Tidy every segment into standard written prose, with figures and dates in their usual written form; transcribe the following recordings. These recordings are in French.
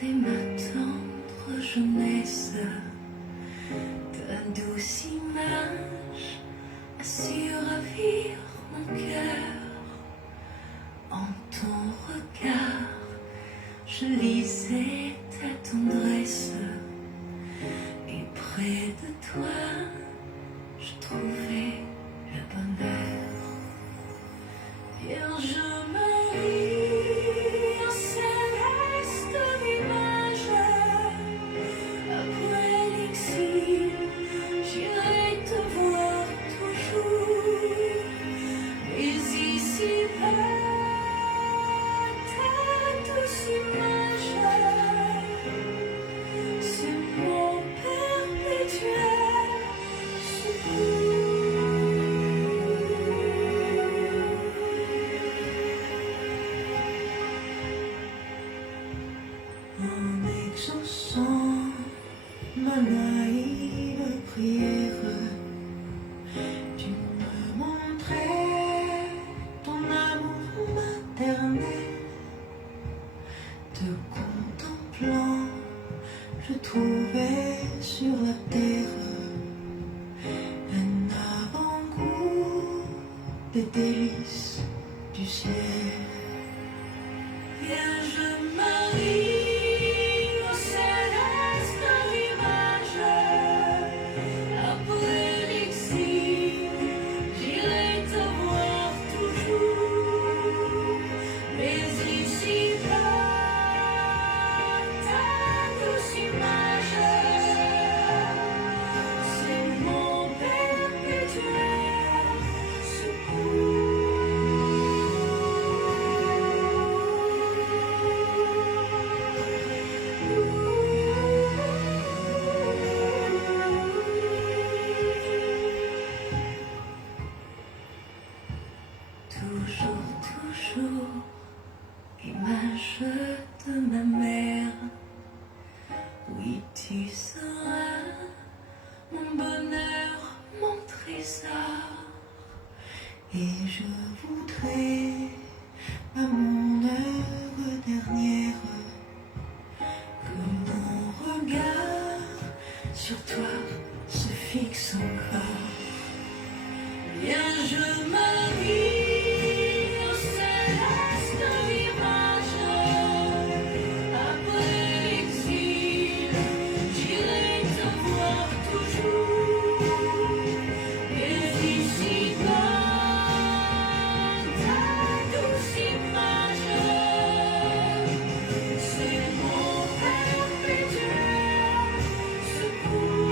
Gardez ma tendre jeunesse, ta douce image a su ravir mon cœur. En ton regard, je lisais ta tendresse, et près de toi, je trouvais le bonheur. Vierge Marie, en céleste image, après l'exil, j'irai te voir toujours. Mais ici-bas, ta douce image, c'est mon perpétuel secours. En exaucant ma naïve prière, tu me montrais ton amour maternel. Te contemplant, je trouvais sur la terre un avant-goût des délices du ciel. Vierge Marie, au céleste image, après l'exil, j'irai te voir toujours. Mais ici-bas, ta douce image, c'est mon perpétuel secours. Toujours, image de ma mère. Oui, tu seras mon bonheur, mon trésor. Et je voudrais, à mon heure dernière, que mon regard sur toi se fixe encore. Vierge Marie, au céleste image, après l'exil, j'irai te voir toujours. Mais ici-bas, ta douce image, c'est mon perpétuel secours.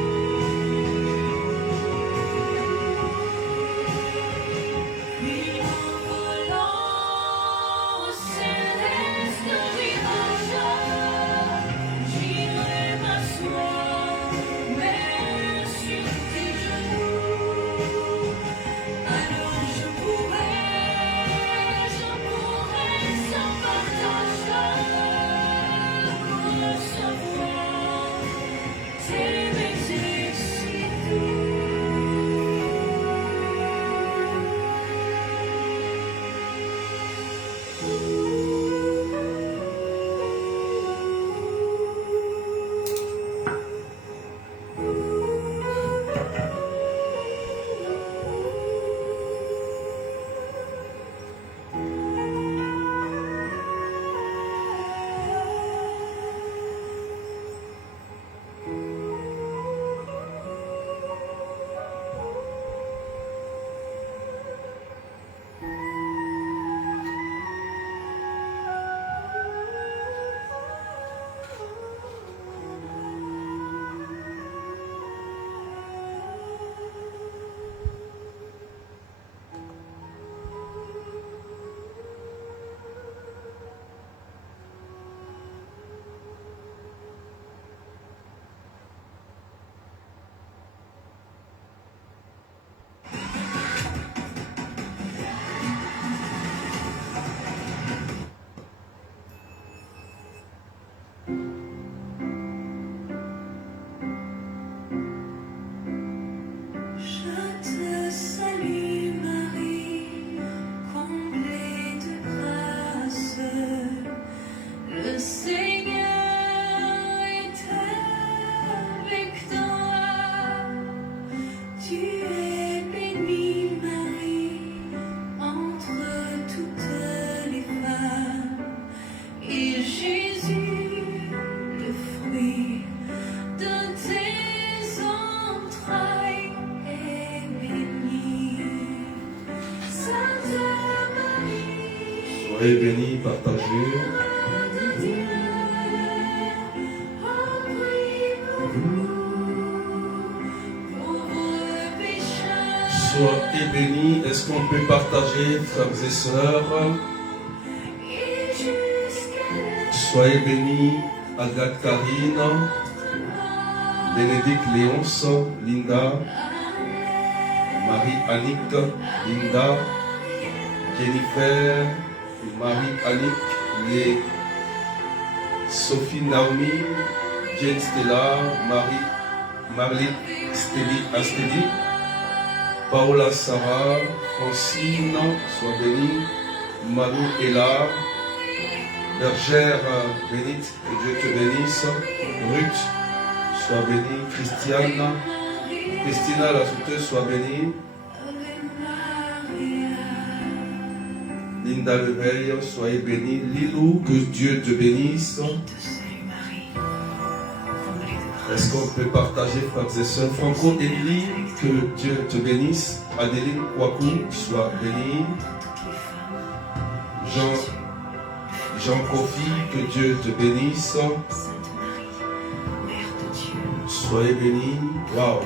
Soyez bénis, partagez. Soyez bénis. Est-ce qu'on peut partager, frères et sœurs? Soyez bénis, Agathe Karine, Bénédicte Léonce, Linda, Marie-Annick, Linda, Jennifer, Marie-Annick, Sophie Naomi, Jane Stella, Marlene Astélie, Paola Sarah, Francine, sois bénie, Manu Ella, Bergère bénite, que Dieu te bénisse, Ruth, sois bénie, Christiane, Christina la souteuse, sois bénie, Linda Leveil, soyez bénie, Lilou, que Dieu te bénisse. Est-ce qu'on peut partager, frères et sœurs? Franco Émilie, que Dieu te bénisse. Adeline Kwaku, sois bénie. Jean Kofi, que Dieu te bénisse. Soyez bénis. Waouh.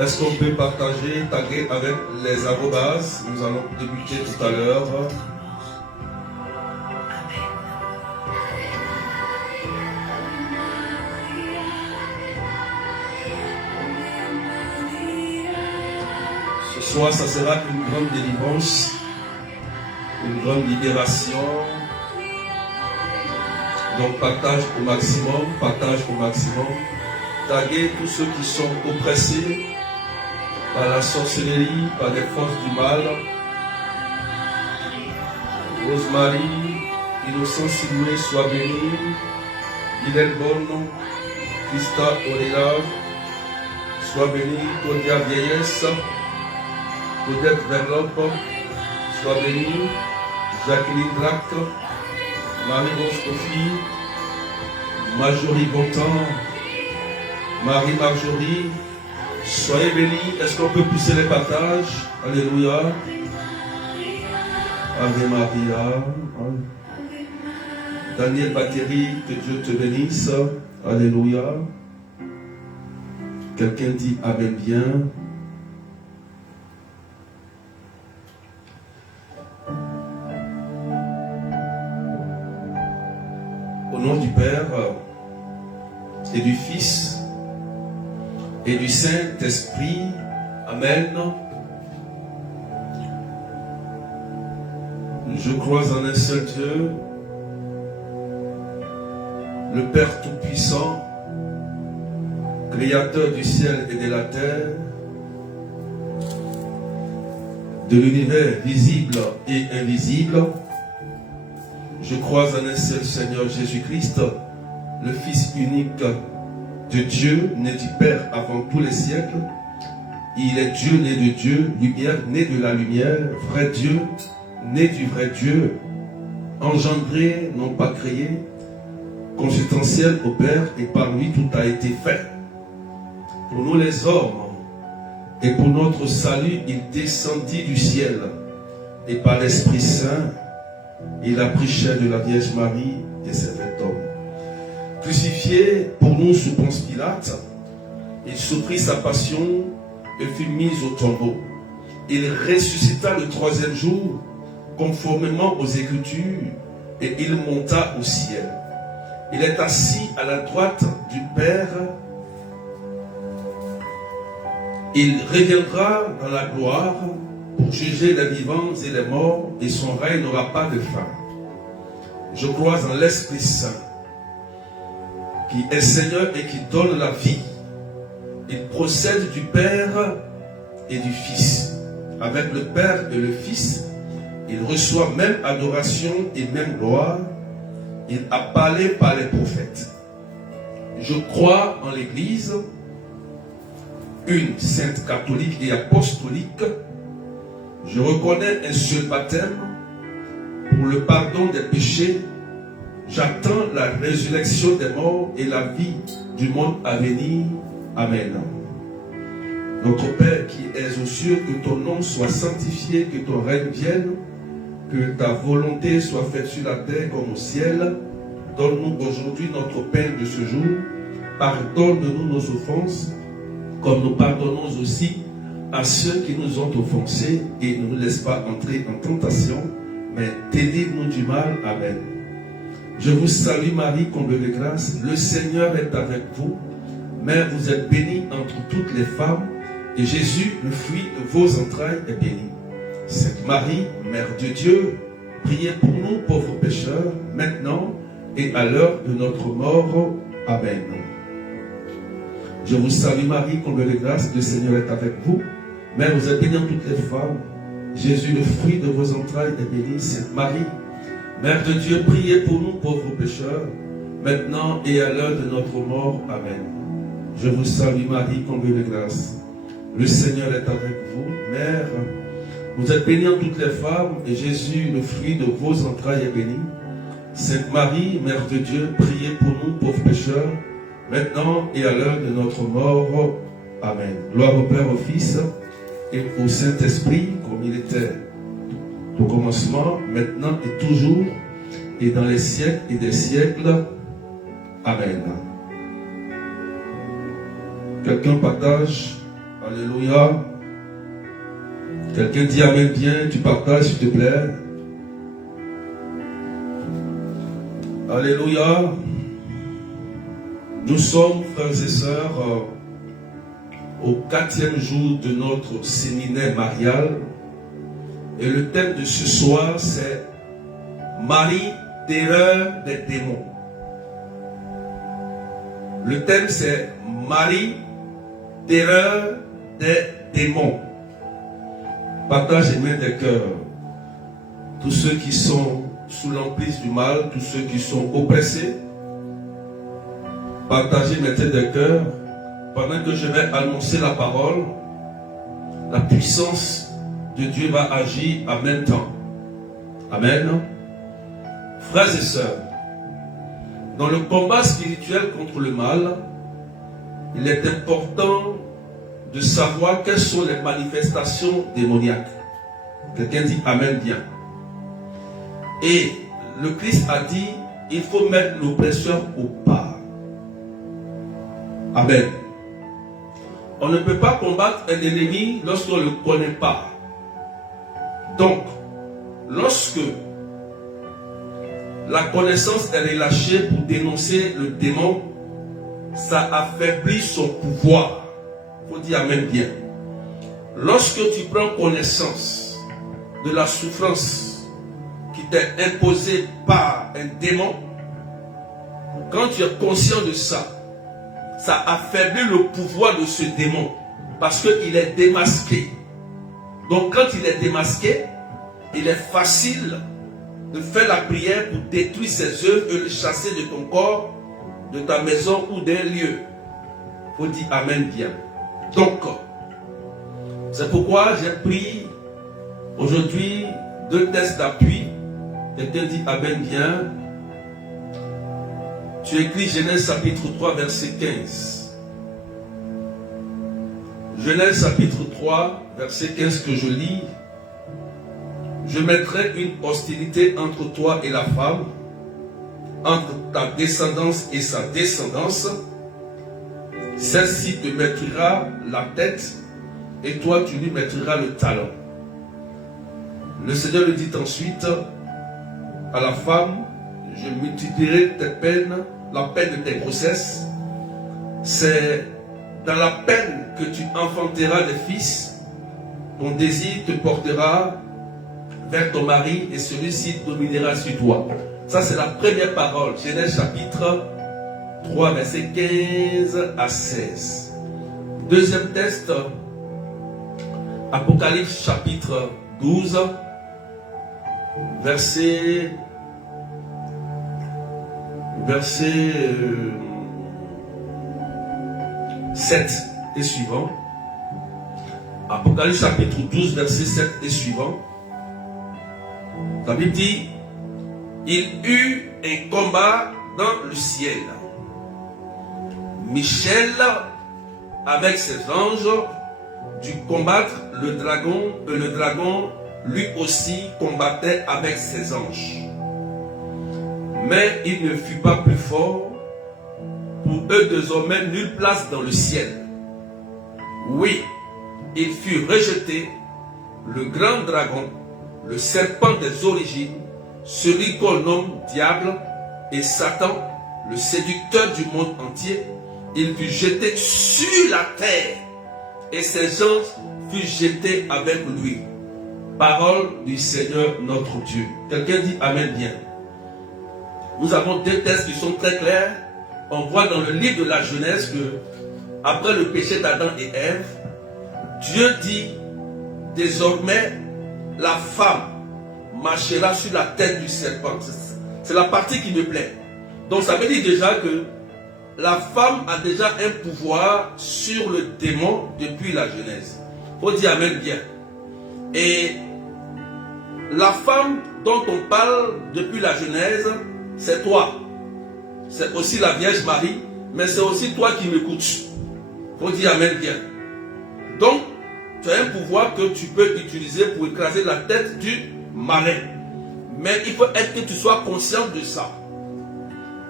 Est-ce qu'on peut partager, taguer avec les arrobas? Nous allons débuter tout à l'heure. Ce soir, ça sera une grande délivrance, une grande libération. Donc partage au maximum, partage au maximum. Taguez tous ceux qui sont oppressés par la sorcellerie, par les forces du mal. Rosemary, Innocent Siloué, sois bénie. Hélène Bonne, Christa Auréla, sois bénie. Claudia Vieillesse, Claudette Verlope, sois bénie. Jacqueline Drac, Marie-Rose Kofi, Marjorie Bontemps, Marie-Marjorie, soyez bénis. Est-ce qu'on peut pousser les partages? Alléluia. Ave Maria. Daniel Battery, que Dieu te bénisse. Alléluia. Quelqu'un dit Amen bien. Au nom du Père et du Fils et du Saint-Esprit, Amen. Je crois en un seul Dieu, le Père Tout-Puissant, Créateur du ciel et de la terre, de l'univers visible et invisible. Je crois en un seul Seigneur Jésus-Christ, le Fils unique de Dieu, né du Père avant tous les siècles. Il est Dieu, né de Dieu, lumière, né de la lumière, vrai Dieu, né du vrai Dieu, engendré, non pas créé, consubstantiel au Père, et par lui tout a été fait. Pour nous les hommes, et pour notre salut, il descendit du ciel, et par l'Esprit Saint, il a pris chair de la Vierge Marie et s'est fait homme. Crucifié pour nous sous Ponce Pilate, il souffrit sa passion et fut mis au tombeau. Il ressuscita le troisième jour, conformément aux Écritures, et il monta au ciel. Il est assis à la droite du Père. Il reviendra dans la gloire pour juger les vivants et les morts, et son règne n'aura pas de fin. Je crois en l'Esprit Saint, qui est Seigneur et qui donne la vie. Il procède du Père et du Fils. Avec le Père et le Fils, il reçoit même adoration et même gloire. Il a parlé par les prophètes. Je crois en l'Église, une sainte catholique et apostolique. Je reconnais un seul baptême pour le pardon des péchés. J'attends la résurrection des morts et la vie du monde à venir. Amen. Notre Père qui es aux cieux, que ton nom soit sanctifié, que ton règne vienne, que ta volonté soit faite sur la terre comme au ciel. Donne-nous aujourd'hui notre pain de ce jour. Pardonne-nous nos offenses, comme nous pardonnons aussi à ceux qui nous ont offensés, et ne nous laisse pas entrer en tentation, mais délivre-nous du mal. Amen. Je vous salue Marie, comblée de grâce, le Seigneur est avec vous. Mère, vous êtes bénie entre toutes les femmes, et Jésus, le fruit de vos entrailles, est béni. Sainte Marie, Mère de Dieu, priez pour nous pauvres pécheurs, maintenant et à l'heure de notre mort. Amen. Je vous salue Marie, comblée de grâce, le Seigneur est avec vous. Mère, vous êtes bénie entre toutes les femmes. Jésus, le fruit de vos entrailles, est béni. Sainte Marie, Mère de Dieu, priez pour nous pauvres pécheurs, maintenant et à l'heure de notre mort. Amen. Je vous salue Marie, comblée de grâce. Le Seigneur est avec vous. Mère, vous êtes bénie entre toutes les femmes, et Jésus, le fruit de vos entrailles, est béni. Sainte Marie, Mère de Dieu, priez pour nous pauvres pécheurs, maintenant et à l'heure de notre mort. Amen. Gloire au Père, au Fils et au Saint-Esprit, comme il était au commencement, maintenant et toujours, et dans les siècles et des siècles. Amen. Quelqu'un partage? Alléluia. Quelqu'un dit Amen bien, tu partages s'il te plaît. Alléluia. Nous sommes, frères et sœurs, au 4e jour de notre séminaire marial. Et le thème de ce soir, c'est Marie, terreur des démons. Le thème, c'est Marie, terreur des démons. Partage les mains des cœurs. Tous ceux qui sont sous l'emprise du mal, tous ceux qui sont oppressés, partagez mes têtes des cœurs. Pendant que je vais annoncer la parole, la puissance de Dieu va agir en même temps. Amen. Frères et sœurs, dans le combat spirituel contre le mal, il est important de savoir quelles sont les manifestations démoniaques. Quelqu'un dit Amen bien. Et le Christ a dit, il faut mettre l'oppresseur au pas. Amen. On ne peut pas combattre un ennemi lorsqu'on ne le connaît pas. Donc, lorsque la connaissance est relâchée pour dénoncer le démon, ça affaiblit son pouvoir. Il faut dire Amen bien. Lorsque tu prends connaissance de la souffrance qui t'est imposée par un démon, quand tu es conscient de ça, ça affaiblit le pouvoir de ce démon parce qu'il est démasqué. Donc quand il est démasqué, il est facile de faire la prière pour détruire ses œuvres et le chasser de ton corps, de ta maison ou d'un lieu. Il faut dire Amen bien. Donc, c'est pourquoi j'ai pris aujourd'hui 2 textes d'appui. Quelqu'un dit Amen bien. Tu écris Genèse chapitre 3 verset 15. Genèse chapitre 3 verset 15 que je lis. Je mettrai une hostilité entre toi et la femme, entre ta descendance et sa descendance. Celle-ci te mettra la tête et toi tu lui mettras le talon. Le Seigneur lui dit ensuite à la femme, je multiplierai tes peines, la peine de tes grossesses. C'est dans la peine que tu enfanteras des fils. Ton désir te portera vers ton mari et celui-ci dominera sur toi. Ça c'est la première parole. Genèse chapitre 3 verset 15 à 16. Deuxième texte, Apocalypse chapitre 12 verset 7 et suivant. Apocalypse chapitre 12 verset 7 et suivant. La Bible dit, il eut un combat dans le ciel. Michel, avec ses anges, dut combattre le dragon lui aussi combattait avec ses anges. Mais il ne fut pas plus fort. Pour eux désormais nulle place dans le ciel. Oui, il fut rejeté, le grand dragon, le serpent des origines, celui qu'on nomme diable et Satan, le séducteur du monde entier. Il fut jeté sur la terre et ses anges furent jetés avec lui. Parole du Seigneur notre Dieu. Quelqu'un dit Amen bien. Nous avons deux textes qui sont très clairs. On voit dans le livre de la Genèse que, après le péché d'Adam et Ève, Dieu dit, désormais, la femme marchera sur la tête du serpent. C'est la partie qui me plaît. Donc ça veut dire déjà que la femme a déjà un pouvoir sur le démon depuis la Genèse. Il faut dire Amen bien. Et la femme dont on parle depuis la Genèse, c'est toi. C'est aussi la Vierge Marie, mais c'est aussi toi qui m'écoutes. Il faut dire Amen bien. Donc, tu as un pouvoir que tu peux utiliser pour écraser la tête du malin. Mais il faut être que tu sois conscient de ça.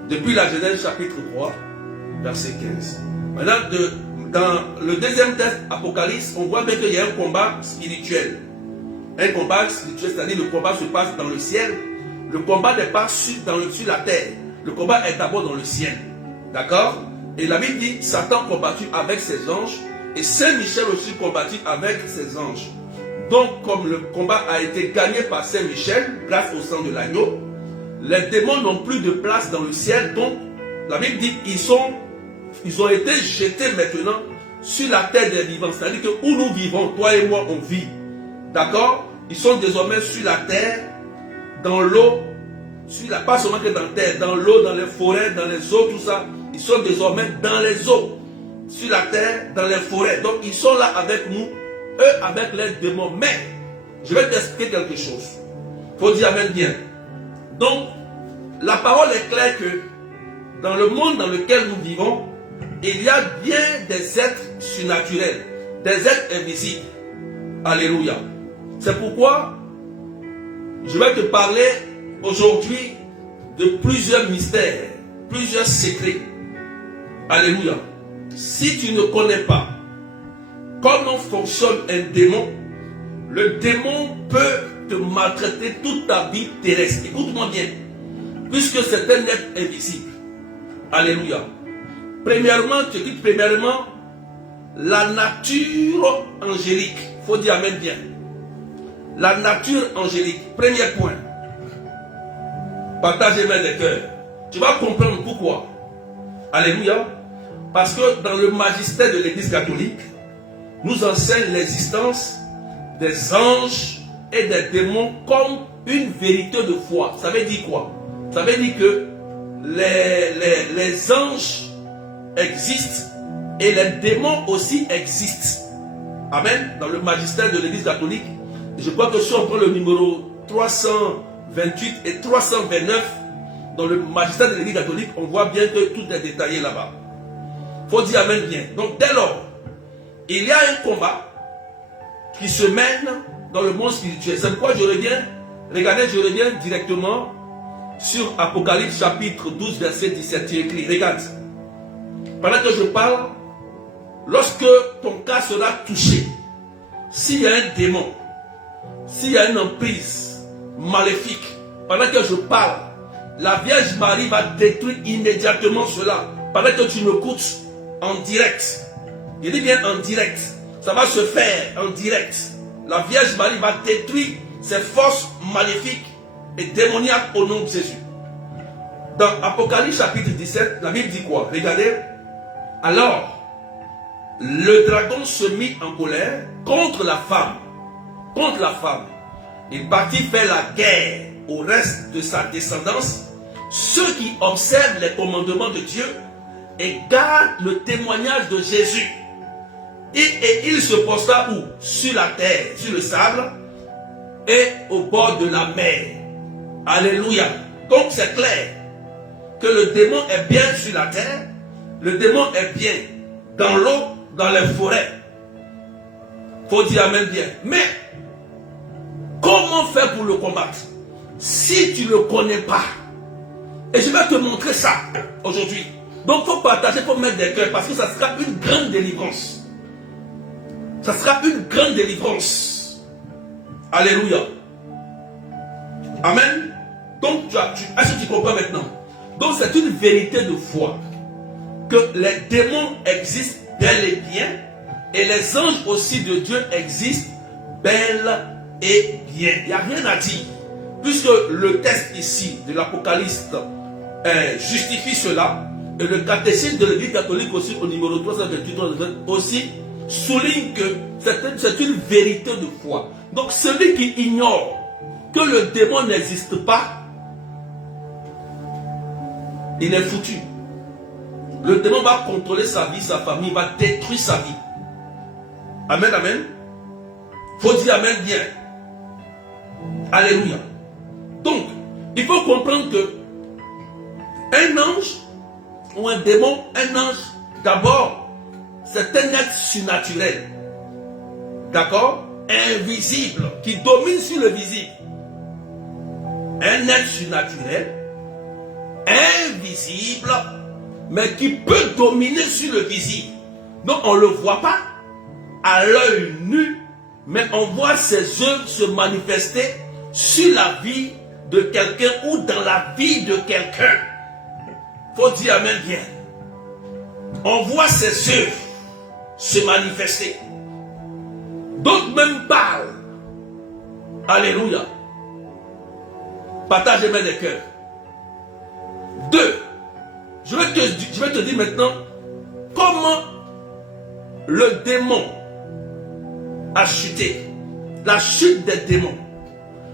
Depuis la Genèse chapitre 3, verset 15. Maintenant, dans le deuxième texte, Apocalypse, on voit bien qu'il y a un combat spirituel. Un combat spirituel, c'est-à-dire le combat se passe dans le ciel. Le combat n'est pas sur la terre. Le combat est d'abord dans le ciel. D'accord? Et la Bible dit, Satan combattit avec ses anges et Saint-Michel aussi combattit avec ses anges. Donc, comme le combat a été gagné par Saint-Michel, grâce au sang de l'agneau, les démons n'ont plus de place dans le ciel. Donc, la Bible dit, ils ont été jetés maintenant sur la terre des vivants. C'est-à-dire que où nous vivons, toi et moi, on vit. D'accord? Ils sont désormais sur la terre, dans l'eau, pas seulement que dans la terre, dans l'eau, dans les forêts, dans les eaux, tout ça. Ils sont désormais dans les eaux, sur la terre, dans les forêts. Donc ils sont là avec nous, eux avec les démons. Mais, je vais t'expliquer quelque chose. Il faut dire Amen bien. Donc, la parole est claire que dans le monde dans lequel nous vivons, il y a bien des êtres surnaturels, des êtres invisibles. Alléluia. C'est pourquoi je vais te parler aujourd'hui de plusieurs mystères, plusieurs secrets. Alléluia. Si tu ne connais pas comment fonctionne un démon, le démon peut te maltraiter toute ta vie terrestre. Écoute-moi bien. Puisque c'est un être invisible. Alléluia. Premièrement, tu dis premièrement, la nature angélique. Il faut dire Amen bien. La nature angélique. Premier point. Partagez-moi des cœurs. Tu vas comprendre pourquoi. Alléluia. Parce que dans le magistère de l'Église catholique, nous enseigne l'existence des anges et des démons comme une vérité de foi. Ça veut dire quoi? Ça veut dire que les anges existent et les démons aussi existent. Amen. Dans le magistère de l'Église catholique, je crois que si on prend le numéro 328 et 329, dans le magistère de l'Église catholique, on voit bien que tout est détaillé là-bas. Il faut dire Amen bien. Donc dès lors, il y a un combat qui se mène dans le monde spirituel. C'est pourquoi je reviens directement sur Apocalypse chapitre 12 verset 17. Tu écris, regarde. Pendant que je parle, lorsque ton cas sera touché, s'il y a un démon, s'il y a une emprise maléfique, pendant que je parle, la Vierge Marie va détruire immédiatement cela. Pendant que tu m'écoutes en direct. Je dis bien en direct. Ça va se faire en direct. La Vierge Marie va détruire ces forces maléfiques et démoniaques au nom de Jésus. Dans Apocalypse chapitre 17, la Bible dit quoi? Regardez. Alors, le dragon se mit en colère contre la femme. Contre la femme. Il partit faire la guerre au reste de sa descendance, ceux qui observent les commandements de Dieu et gardent le témoignage de Jésus. Et il se posta où? Sur la terre, sur le sable et au bord de la mer. Alléluia. Donc c'est clair que le démon est bien sur la terre, le démon est bien dans l'eau, dans les forêts. Faut dire Amen bien. Mais comment faire pour le combattre? Si tu ne le connais pas, et je vais te montrer ça aujourd'hui. Donc il faut partager, il faut mettre des cœurs, parce que ça sera une grande délivrance. Ça sera une grande délivrance. Alléluia. Amen. Donc, est-ce que tu comprends maintenant? Donc, c'est une vérité de foi que les démons existent bel et bien et les anges aussi de Dieu existent bel et bien. Il n'y a rien à dire. Puisque le texte ici de l'Apocalypse justifie cela, et le catéchisme de l'Église catholique aussi au numéro 328 aussi souligne que c'est une vérité de foi. Donc, celui qui ignore que le démon n'existe pas, il est foutu. Le démon va contrôler sa vie, sa famille, va détruire sa vie. Amen, amen. Faut dire amen bien. Alléluia. Donc, il faut comprendre que un ange ou un démon, un ange, d'abord, c'est un être surnaturel. D'accord? Invisible, qui domine sur le visible. Un être surnaturel, invisible, mais qui peut dominer sur le visible. Donc on ne le voit pas à l'œil nu, mais on voit ses œuvres se manifester sur la vie de quelqu'un ou dans la vie de quelqu'un. Faut dire amen bien. On voit ses œuvres se manifester. D'autres même parlent. Alléluia. Partagez mes les cœurs. 2. Je vais te dire maintenant comment le démon a chuté. La chute des démons.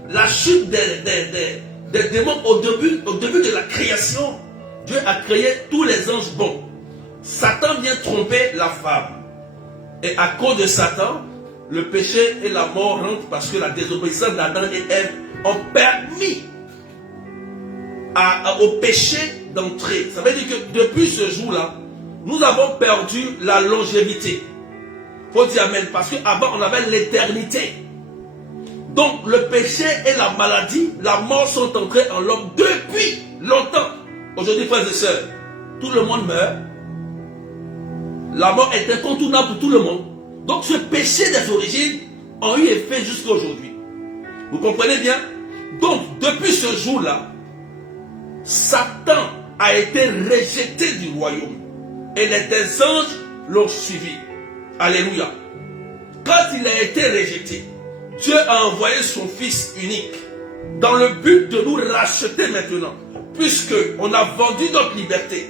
La chute des démons au début de la création. Dieu a créé tous les anges bons. Satan vient tromper la femme. Et à cause de Satan, le péché et la mort rentrent parce que la désobéissance d'Adam et Ève ont permis au péché d'entrer. Ça veut dire que depuis ce jour-là, nous avons perdu la longévité. Il faut dire amen, parce qu'avant on avait l'éternité. Donc le péché et la maladie, la mort sont entrés en l'homme depuis longtemps. Aujourd'hui, frères et sœurs, tout le monde meurt. La mort est incontournable pour tout le monde. Donc ce péché des origines a eu effet jusqu'à aujourd'hui. Vous comprenez bien? Donc depuis ce jour-là, Satan a été rejeté du royaume. Et les anges l'ont suivi. Alléluia. Quand il a été rejeté, Dieu a envoyé son Fils unique dans le but de nous racheter maintenant. Puisque on a vendu notre liberté,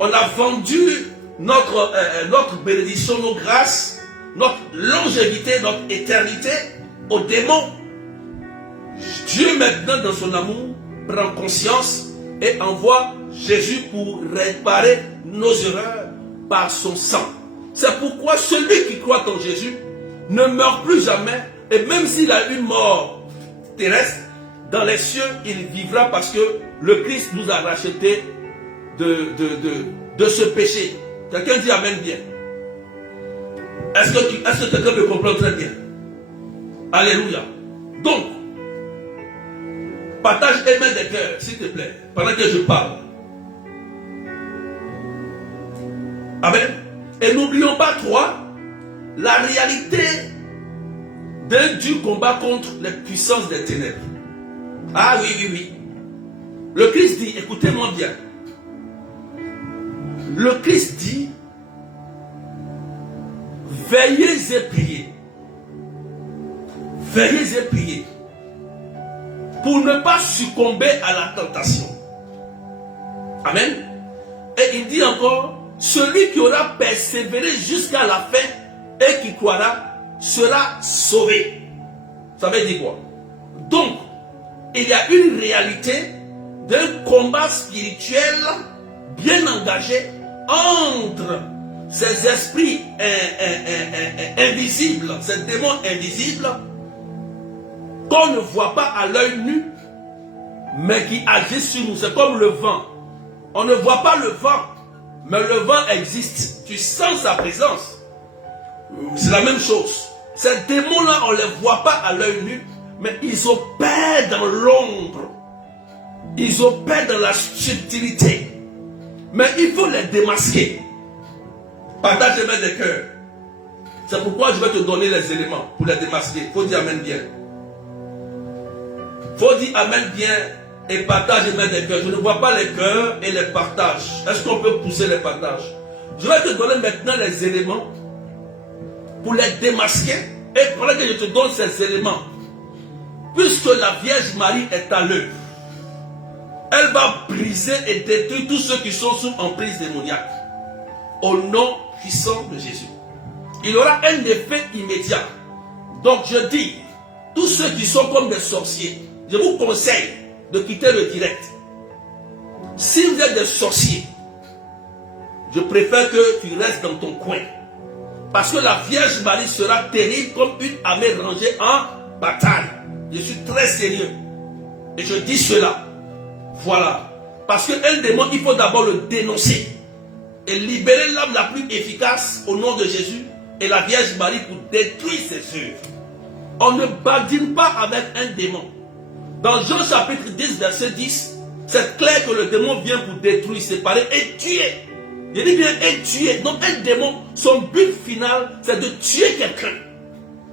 on a vendu notre bénédiction, nos grâces, notre longévité, notre éternité aux démons. Dieu maintenant dans son amour prend conscience et envoie Jésus pour réparer nos erreurs par son sang. C'est pourquoi celui qui croit en Jésus ne meurt plus jamais, et même s'il a une mort terrestre, dans les cieux, il vivra parce que le Christ nous a rachetés de ce péché. Quelqu'un dit amen bien. Est-ce que quelqu'un me comprend très bien? Alléluia. Donc, partage et mets des cœurs, s'il te plaît, pendant que je parle. Amen. Et n'oublions pas, 3, la réalité d'un dur combat contre les puissances des ténèbres. Ah oui, oui, oui. Le Christ dit, écoutez-moi bien. Le Christ dit, veillez et priez. Veillez et priez. Pour ne pas succomber à la tentation. Amen. Et il dit encore, celui qui aura persévéré jusqu'à la fin et qui croira sera sauvé. Ça veut dire quoi? Donc, il y a une réalité d'un combat spirituel bien engagé entre ces esprits invisibles, ces démons invisibles qu'on ne voit pas à l'œil nu, mais qui agissent sur nous. C'est comme le vent. On ne voit pas le vent, mais le vent existe. Tu sens sa présence. C'est la même chose. Ces démons-là, on ne les voit pas à l'œil nu, Mais ils opèrent dans l'ombre. Ils opèrent dans la subtilité. Mais il faut les démasquer. Partage les mains des cœurs. C'est pourquoi je vais te donner les éléments pour les démasquer. Il faut dire Amen bien. Il faut dire Amen bien et partage les mains des cœurs. Je ne vois pas les cœurs et les partages. Est-ce qu'on peut pousser les partages? Je vais te donner maintenant les éléments pour les démasquer. Et pendant que je te donne ces éléments, puisque la Vierge Marie est à l'œuvre, elle va briser et détruire tous ceux qui sont sous emprise démoniaque. Au nom puissant de Jésus. Il y aura un effet immédiat. Donc je dis, tous ceux qui sont comme des sorciers, je vous conseille de quitter le direct. Si vous êtes des sorciers, je préfère que tu restes dans ton coin. Parce que la Vierge Marie sera terrible comme une armée rangée en bataille. Je suis très sérieux. Et je dis cela. Voilà. Parce qu'un démon, il faut d'abord le dénoncer. Et libérer l'âme la plus efficace au nom de Jésus et la Vierge Marie pour détruire ses œuvres. On ne badine pas avec un démon. Dans Jean chapitre 10, verset 10, c'est clair que le démon vient pour détruire, séparer et tuer. Je dis bien et tuer. Donc un démon, son but final, c'est de tuer quelqu'un.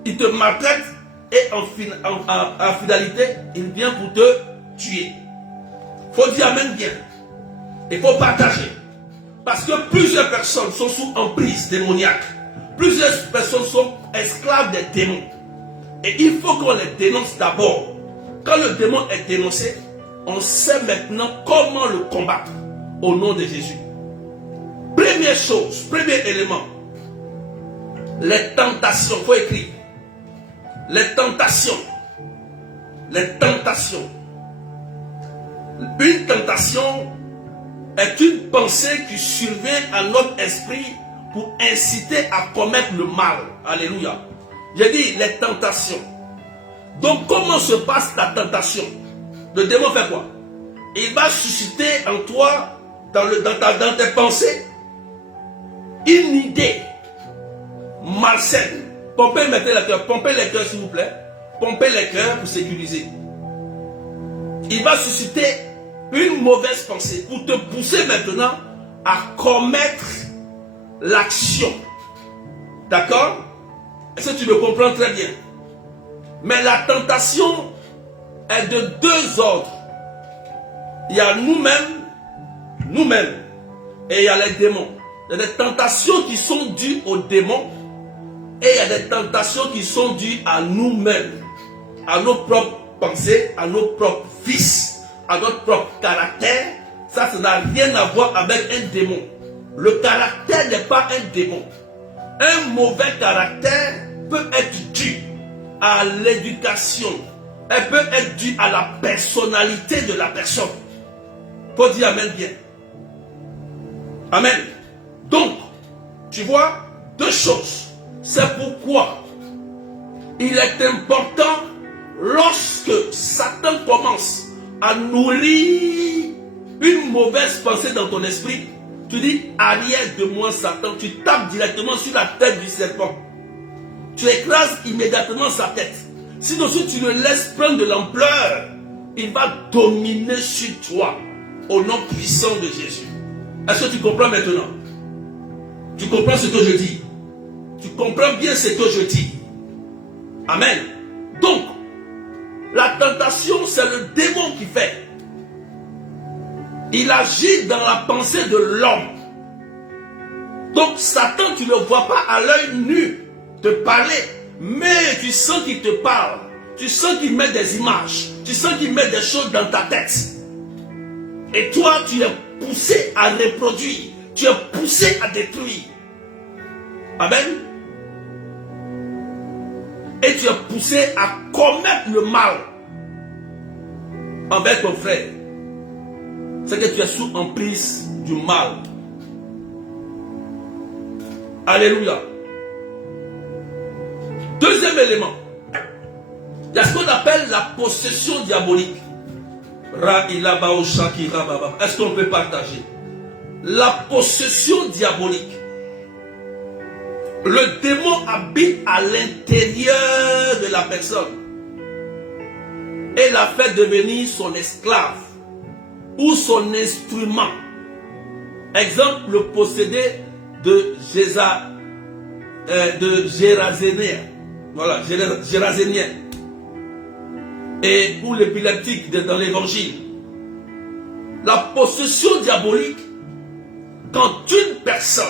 Il te maltraite et en finalité, il vient pour te tuer. Il faut dire Amen bien. Il faut partager. Parce que plusieurs personnes sont sous emprise démoniaque. Plusieurs personnes sont esclaves des démons. Et il faut qu'on les dénonce d'abord. Quand le démon est dénoncé, on sait maintenant comment le combattre au nom de Jésus. Première chose, premier élément, les tentations. Il faut écrire. Les tentations. Les tentations. Une tentation est une pensée qui survient à notre esprit pour inciter à commettre le mal. Alléluia. J'ai dit les tentations. Donc comment se passe la tentation? Le démon fait quoi? Il va susciter en toi, dans tes pensées, une idée malsaine. Pompez les cœurs s'il vous plaît. Pompez les cœurs pour sécuriser. Il va susciter une mauvaise pensée pour te pousser maintenant à commettre l'action. D'accord? Est-ce que tu me comprends très bien? Mais la tentation est de deux ordres. Il y a nous-mêmes, et il y a les démons. Il y a des tentations qui sont dues aux démons, et il y a des tentations qui sont dues à nous-mêmes, à nos propres pensées, à nos propres vices, à notre propre caractère. Ça n'a rien à voir avec un démon. Le caractère n'est pas un démon. Un mauvais caractère peut être dû à l'éducation. Elle peut être due à la personnalité de la personne. Faut dire Amen bien. Amen. Donc, tu vois, deux choses. C'est pourquoi il est important, lorsque Satan commence à nourrir une mauvaise pensée dans ton esprit, tu dis arrière de moi Satan, tu tapes directement sur la tête du serpent. Tu écrases immédiatement sa tête. Sinon, si tu le laisses prendre de l'ampleur, il va dominer sur toi au nom puissant de Jésus. Est-ce que tu comprends maintenant? Tu comprends ce que je dis? Tu comprends bien ce que je dis? Amen. Donc, la tentation, c'est le démon qui fait. Il agit dans la pensée de l'homme. Donc, Satan, tu ne le vois pas à l'œil nu te parler, mais tu sens qu'il te parle. Tu sens qu'il met des images. Tu sens qu'il met des choses dans ta tête. Et toi, tu es poussé à reproduire. Tu es poussé à détruire. Amen. Et tu es poussé à commettre le mal envers ton frère. C'est que tu es sous emprise du mal. Alléluia. Deuxième élément. Il y a ce qu'on appelle la possession diabolique. Est-ce qu'on peut partager? La possession diabolique. Le démon habite à l'intérieur de la personne. et l'a fait devenir son esclave ou son instrument. Exemple, le possédé de Gérasénien. Voilà, Gérasénien. Et ou l'épileptique dans l'évangile. La possession diabolique, quand une personne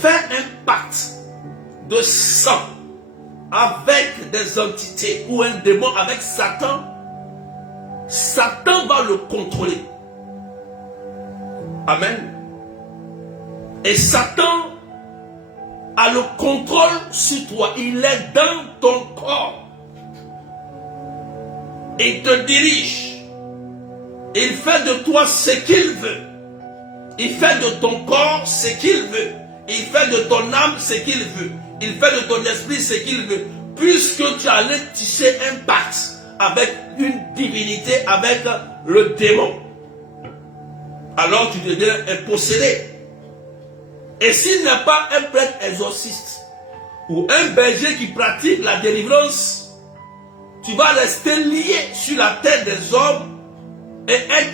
fait un pacte de sang avec des entités ou un démon avec Satan, Satan va le contrôler. Amen. Et Satan a le contrôle sur toi. Il est dans ton corps. Il te dirige. Il fait de toi ce qu'il veut. Il fait de ton corps ce qu'il veut. Il fait de ton âme ce qu'il veut. Il fait de ton esprit ce qu'il veut. Puisque tu allais tisser un pacte avec une divinité, avec le démon, alors tu deviens un possédé. Et s'il n'est pas un prêtre exorciste ou un berger qui pratique la délivrance, tu vas rester lié sur la tête des hommes et être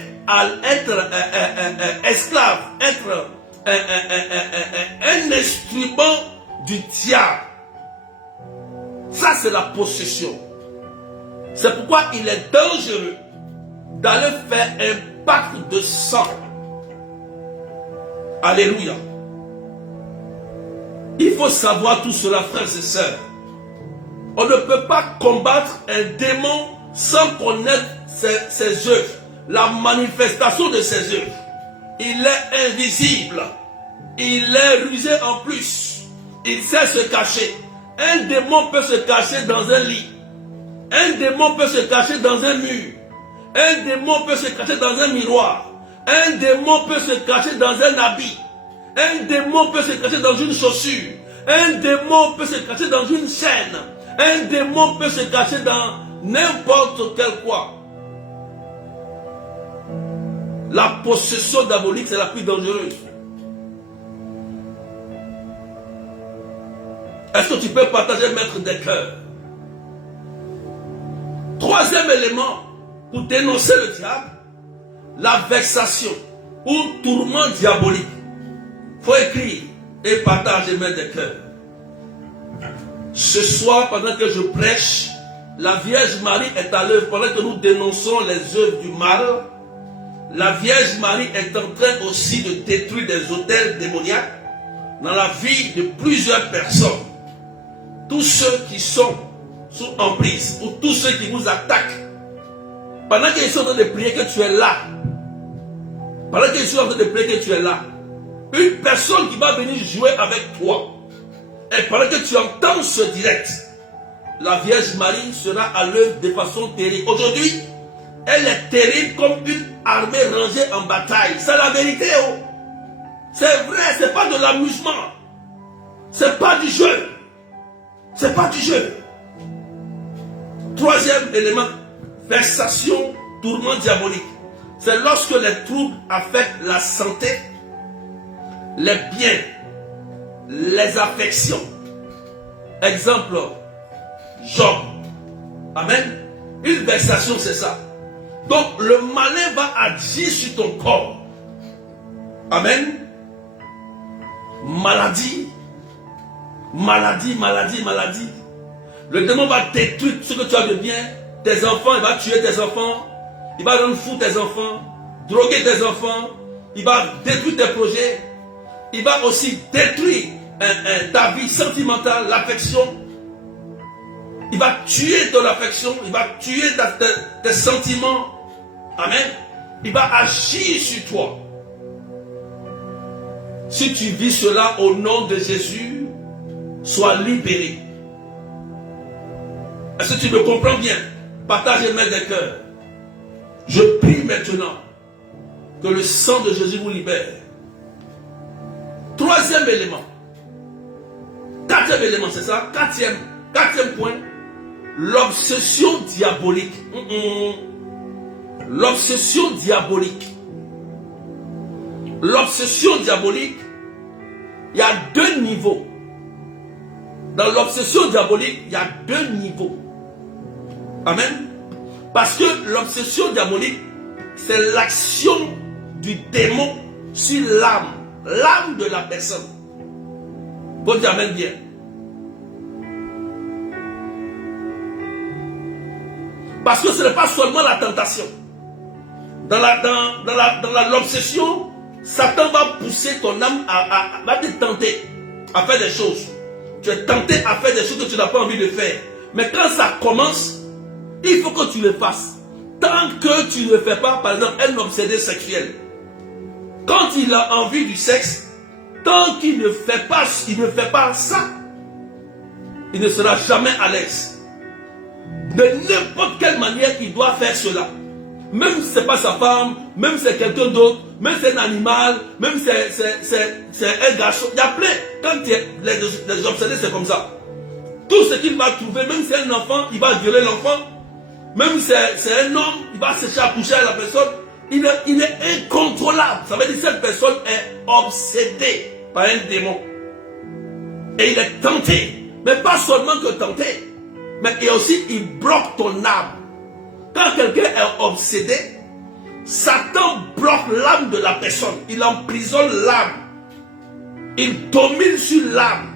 esclave, être un instrument du diable. Ça, c'est la possession. C'est pourquoi il est dangereux d'aller faire un pacte de sang. Alléluia. Il faut savoir tout cela, frères et sœurs. On ne peut pas combattre un démon sans connaître ses œuvres, la manifestation de ses œuvres. Il est invisible. Il est rusé en plus. Il sait se cacher. Un démon peut se cacher dans un lit. Un démon peut se cacher dans un mur. Un démon peut se cacher dans un miroir. Un démon peut se cacher dans un habit. Un démon peut se cacher dans une chaussure. Un démon peut se cacher dans une chaîne. Un démon peut se cacher dans n'importe quel quoi. La possession diabolique, c'est la plus dangereuse. Est-ce que tu peux partager, maître des cœurs? Troisième élément pour dénoncer le diable, la vexation ou tourment diabolique. Il faut écrire et partager, maître des cœurs. Ce soir, pendant que je prêche, la Vierge Marie est à l'œuvre. Pendant que nous dénonçons les œuvres du mal, la Vierge Marie est en train aussi de détruire des autels démoniaques dans la vie de plusieurs personnes. Tous ceux qui sont sous emprise ou tous ceux qui vous attaquent, pendant qu'ils sont en train de prier que tu es là, pendant qu'ils sont en train de prier que tu es là, une personne qui va venir jouer avec toi, et pendant que tu entends ce direct, la Vierge Marie sera à l'œuvre de façon terrible. Aujourd'hui, elle est terrible comme une armée rangée en bataille. C'est la vérité. Oh. C'est vrai, c'est pas de l'amusement. C'est pas du jeu. C'est pas du jeu. Troisième élément, vexation, tourment diabolique. C'est lorsque les troubles affectent la santé, les biens, les affections. Exemple, Job. Amen. Une vexation, c'est ça. Donc, le malin va agir sur ton corps. Amen. Maladie. Maladie, maladie, maladie. Le démon va détruire ce que tu as de bien. Tes enfants, il va tuer tes enfants. Il va rendre fou tes enfants. Droguer tes enfants. Il va détruire tes projets. Il va aussi détruire ta vie sentimentale, l'affection. Il va tuer ton affection. Il va tuer tes sentiments. Amen. Il va agir sur toi. Si tu vis cela au nom de Jésus, sois libéré. Est-ce que tu me comprends bien? Partagez-moi des cœurs. Je prie maintenant que le sang de Jésus vous libère. Troisième élément. Quatrième élément, c'est ça? Quatrième point. L'obsession diabolique. L'obsession diabolique. L'obsession diabolique, il y a deux niveaux. Dans l'obsession diabolique, il y a deux niveaux. Amen. Parce que l'obsession diabolique, c'est l'action du démon sur l'âme de la personne. Bon Dieu, amen bien. Parce que ce n'est pas seulement la tentation. Dans l'obsession, Satan va pousser ton âme va te tenter à faire des choses. Tu es tenté à faire des choses que tu n'as pas envie de faire. Mais quand ça commence, il faut que tu le fasses. Tant que tu ne fais pas, par exemple, un obsédé sexuel. Quand il a envie du sexe, tant qu'il ne fait pas ça, il ne sera jamais à l'aise. De n'importe quelle manière, il doit faire cela. Même si ce n'est pas sa femme, même si c'est quelqu'un d'autre, même si c'est un animal, même si c'est un garçon. Il y a plein. Quand les obsédés, c'est comme ça. Tout ce qu'il va trouver, même si c'est un enfant, il va violer l'enfant. Même si c'est un homme, il va chercher à coucher à la personne. Il est incontrôlable. Ça veut dire que cette personne est obsédée par un démon. Et il est tenté. Mais pas seulement que tenté. Mais aussi, il bloque ton âme. Quand quelqu'un est obsédé, Satan bloque l'âme de la personne. Il emprisonne l'âme. Il domine sur l'âme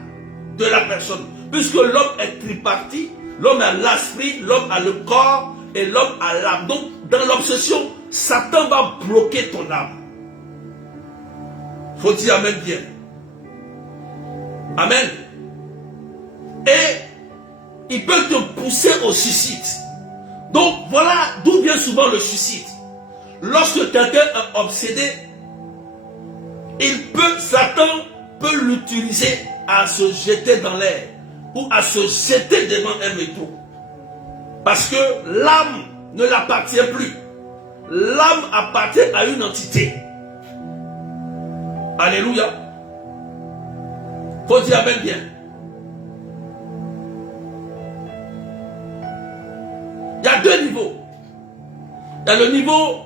de la personne. Puisque l'homme est tripartite, l'homme a l'esprit, l'homme a le corps et l'homme a l'âme. Donc, dans l'obsession, Satan va bloquer ton âme. Faut dire amen bien. Amen. Et il peut te pousser au suicide. Donc voilà d'où vient souvent le suicide. Lorsque quelqu'un est obsédé, Satan peut l'utiliser à se jeter dans l'air ou à se jeter devant un métro. Parce que l'âme ne l'appartient plus. L'âme appartient à une entité. Alléluia. Faut dire amen bien. Il y a deux niveaux. Il y a le niveau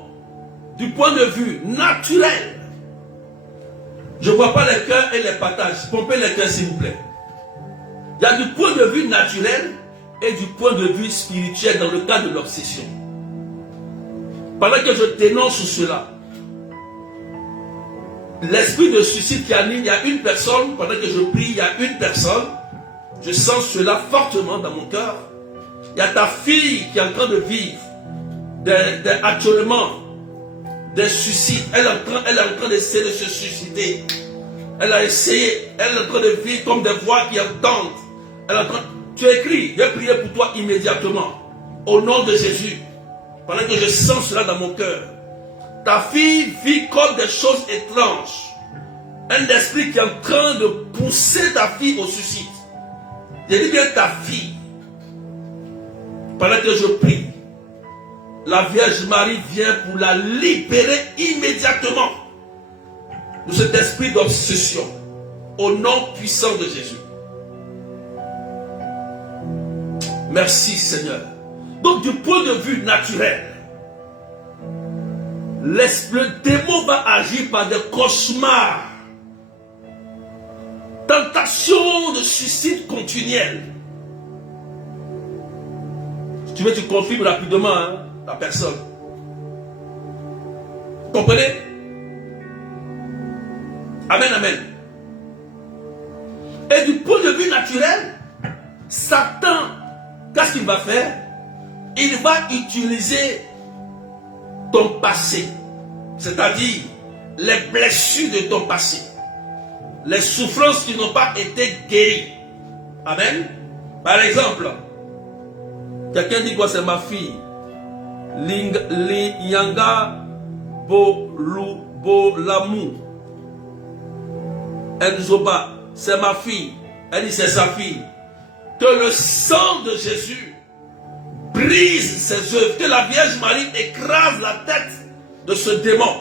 du point de vue naturel. Je ne vois pas les cœurs et les partages. Pompez les cœurs s'il vous plaît. Il y a du point de vue naturel et du point de vue spirituel dans le cas de l'obsession. Pendant que je dénonce cela, l'esprit de suicide qui anime, il y a une personne, pendant que je prie, il y a une personne, je sens cela fortement dans mon cœur. Il y a ta fille qui est en train de vivre actuellement des suicides. Elle est en train d'essayer de se suicider. Elle a essayé, elle est en train de vivre comme des voix qui entendent. Tu écris, je vais prier pour toi immédiatement. Au nom de Jésus. Pendant que je sens cela dans mon cœur. Ta fille vit comme des choses étranges. Un esprit qui est en train de pousser ta fille au suicide. Je dis bien ta fille. Pendant que je prie, la Vierge Marie vient pour la libérer immédiatement de cet esprit d'obsession. Au nom puissant de Jésus. Merci Seigneur. Donc du point de vue naturel, le démon va agir par des cauchemars, tentations de suicide continuelles. Si tu veux, tu confirmes rapidement la personne. Comprenez? Amen, amen. Et du point de vue naturel, Satan, qu'est-ce qu'il va faire? Il va utiliser ton passé, c'est-à-dire les blessures de ton passé, les souffrances qui n'ont pas été guéries. Amen. Par exemple, quelqu'un dit quoi? C'est ma fille. Yanga Bolamu Enzoba, c'est ma fille. Elle dit c'est sa fille. Que le sang de Jésus brise ses œuvres. Que la Vierge Marie écrase la tête de ce démon.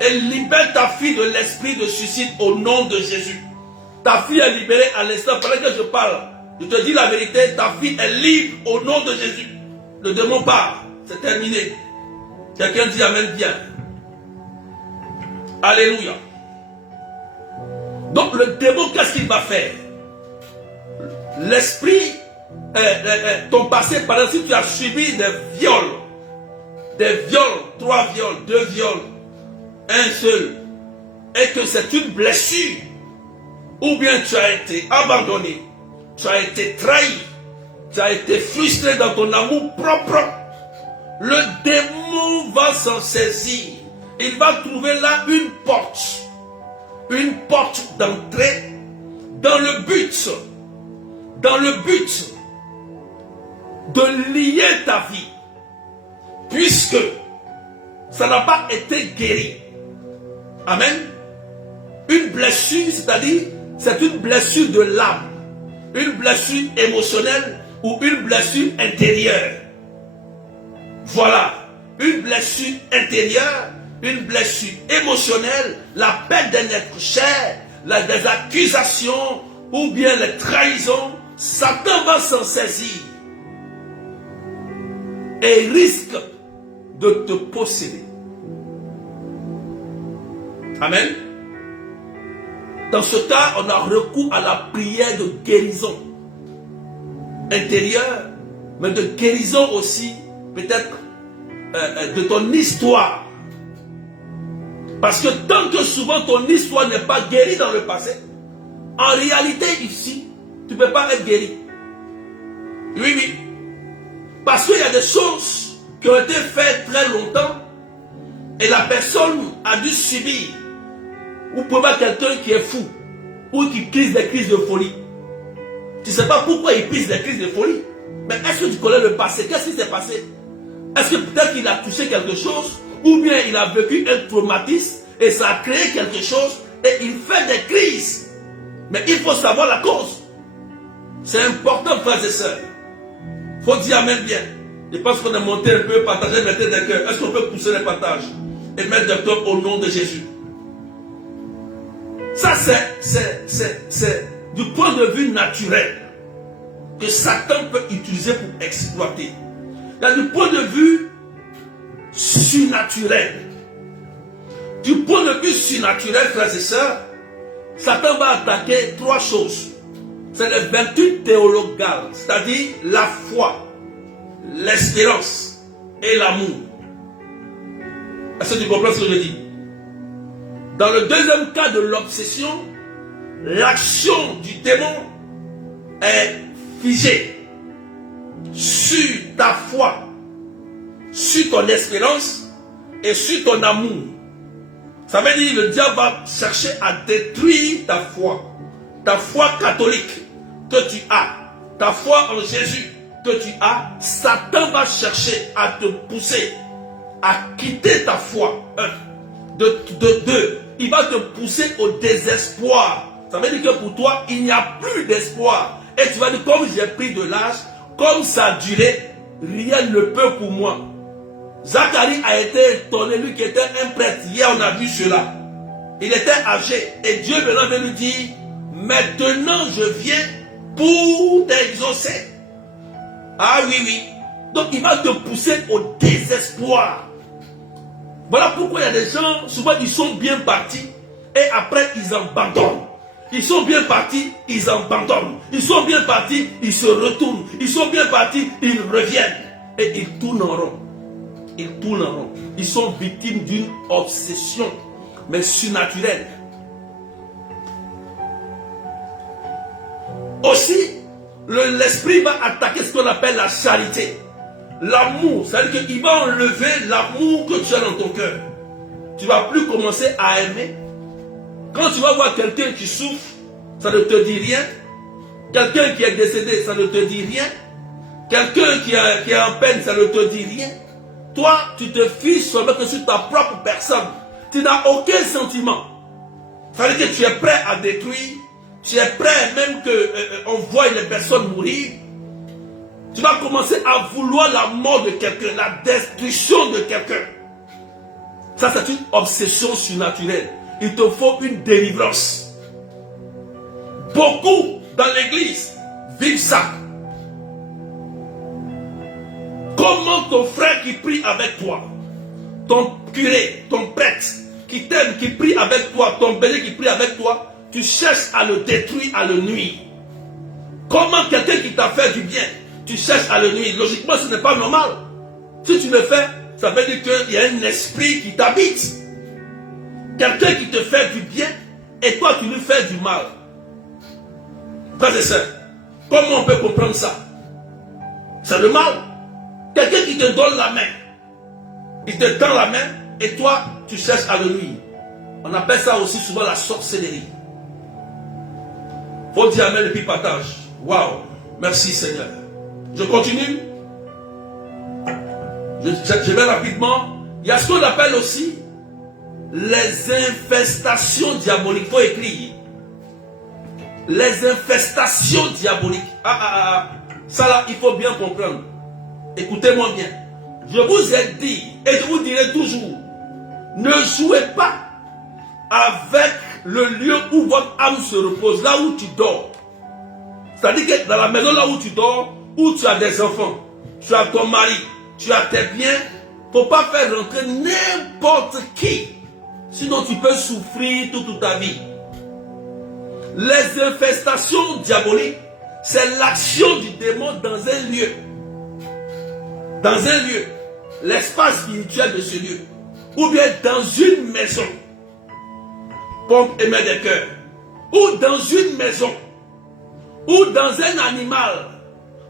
Et libère ta fille de l'esprit de suicide au nom de Jésus. Ta fille est libérée à l'instant. Pendant que je parle, je te dis la vérité, ta fille est libre au nom de Jésus. Le démon part. C'est terminé. Quelqu'un dit amen bien. Alléluia. Donc le démon, qu'est-ce qu'il va faire? L'esprit, ton passé, par exemple, si tu as subi des viols, des viols, 3 viols, 2 viols, un seul, et que c'est une blessure, ou bien tu as été abandonné, tu as été trahi, tu as été frustré dans ton amour propre, le démon va s'en saisir. Il va trouver là une porte d'entrée dans le but de lier ta vie, puisque ça n'a pas été guéri. Amen. Une blessure, c'est-à-dire, c'est une blessure de l'âme, une blessure émotionnelle ou une blessure intérieure. Voilà, une blessure intérieure, une blessure émotionnelle, la perte d'un être cher, des accusations ou bien les trahisons. Satan va s'en saisir et il risque de te posséder. Amen. Dans ce cas, on a recours à la prière de guérison intérieure, mais de guérison aussi, peut-être, de ton histoire. Parce que tant que souvent ton histoire n'est pas guérie dans le passé, en réalité ici, tu ne peux pas être guéri. Oui, oui. Parce qu'il y a des choses qui ont été faites très longtemps et la personne a dû subir. Ou peut voir quelqu'un qui est fou ou qui crise des crises de folie. Tu ne sais pas pourquoi il crise des crises de folie. Mais est-ce que tu connais le passé? Qu'est-ce qui s'est passé? Est-ce que peut-être qu'il a touché quelque chose ou bien il a vécu un traumatisme et ça a créé quelque chose et il fait des crises? Mais il faut savoir la cause. C'est important, frères et sœurs. Il faut dire amen bien. Je pense qu'on a monté un peu, partagé, mettez des cœurs. Est-ce qu'on peut pousser les partages et mettre des cœurs au nom de Jésus? Ça, c'est du point de vue naturel que Satan peut utiliser pour exploiter. Il y a du point de vue surnaturel. Du point de vue surnaturel, frères et sœurs, Satan va attaquer 3 choses. C'est les vertus théologales, c'est-à-dire la foi, l'espérance et l'amour. Est-ce que tu comprends ce que je dis? Dans le deuxième cas de l'obsession, l'action du démon est figée sur ta foi, sur ton espérance et sur ton amour. Ça veut dire que le diable va chercher à détruire ta foi catholique que tu as, ta foi en Jésus que tu as. Satan va chercher à te pousser à quitter ta foi. Deux, il va te pousser au désespoir. Ça veut dire que pour toi, il n'y a plus d'espoir. Et tu vas dire, comme j'ai pris de l'âge, comme ça a duré, rien ne peut pour moi. Zacharie a été étonné, lui qui était un prêtre. Hier, on a vu cela. Il était âgé. Et Dieu maintenant vient lui dire, maintenant je viens pour t'exaucer. Ah oui, oui. Donc il va te pousser au désespoir. Voilà pourquoi il y a des gens, souvent ils sont bien partis et après ils abandonnent. Ils sont bien partis, ils abandonnent. Ils sont bien partis, ils se retournent. Ils sont bien partis, ils reviennent. Et ils tournent en rond. Ils tournent en rond. Ils sont victimes d'une obsession, mais surnaturelle. Aussi, l'esprit va attaquer ce qu'on appelle la charité. L'amour, c'est-à-dire qu'il va enlever l'amour que tu as dans ton cœur. Tu ne vas plus commencer à aimer. Quand tu vas voir quelqu'un qui souffre, ça ne te dit rien. Quelqu'un qui est décédé, ça ne te dit rien. Quelqu'un qui est en peine, ça ne te dit rien. Toi, tu te fiches seulement que sur ta propre personne. Tu n'as aucun sentiment. Ça veut dire que tu es prêt à détruire. Tu es prêt même qu'on voie les personnes mourir. Tu vas commencer à vouloir la mort de quelqu'un, la destruction de quelqu'un. Ça, c'est une obsession surnaturelle. Il te faut une délivrance. Beaucoup dans l'église vivent ça. Comment ton frère qui prie avec toi, ton curé, ton prêtre, qui t'aime, qui prie avec toi, ton béni qui prie avec toi, tu cherches à le détruire, à le nuire. Comment quelqu'un qui t'a fait du bien, tu cherches à le nuire? Logiquement, ce n'est pas normal. Si tu le fais, ça veut dire qu'il y a un esprit qui t'habite. Quelqu'un qui te fait du bien et toi tu lui fais du mal. Frères et sœurs, comment on peut comprendre ça? C'est le mal. Quelqu'un qui te donne la main, il te tend la main et toi tu cherches à le nuire. On appelle ça aussi souvent la sorcellerie. Faut dire amen et puis partage. Waouh, merci Seigneur. Je continue. Je vais rapidement. Il y a ce qu'on appelle aussi les infestations diaboliques. Il faut écrire. Les infestations diaboliques. Ça là, il faut bien comprendre. Écoutez-moi bien. Je vous ai dit, et je vous dirai toujours, ne jouez pas avec le lieu où votre âme se repose, là où tu dors. C'est-à-dire que dans la maison là où tu dors, où tu as des enfants, tu as ton mari, tu as tes biens, il ne faut pas faire rentrer n'importe qui. Sinon tu peux souffrir toute ta vie. Les infestations diaboliques, c'est l'action du démon dans un lieu. Dans un lieu, l'espace spirituel de ce lieu. Ou bien dans une maison. Pompe et met des cœurs. Ou dans une maison. Ou dans un animal.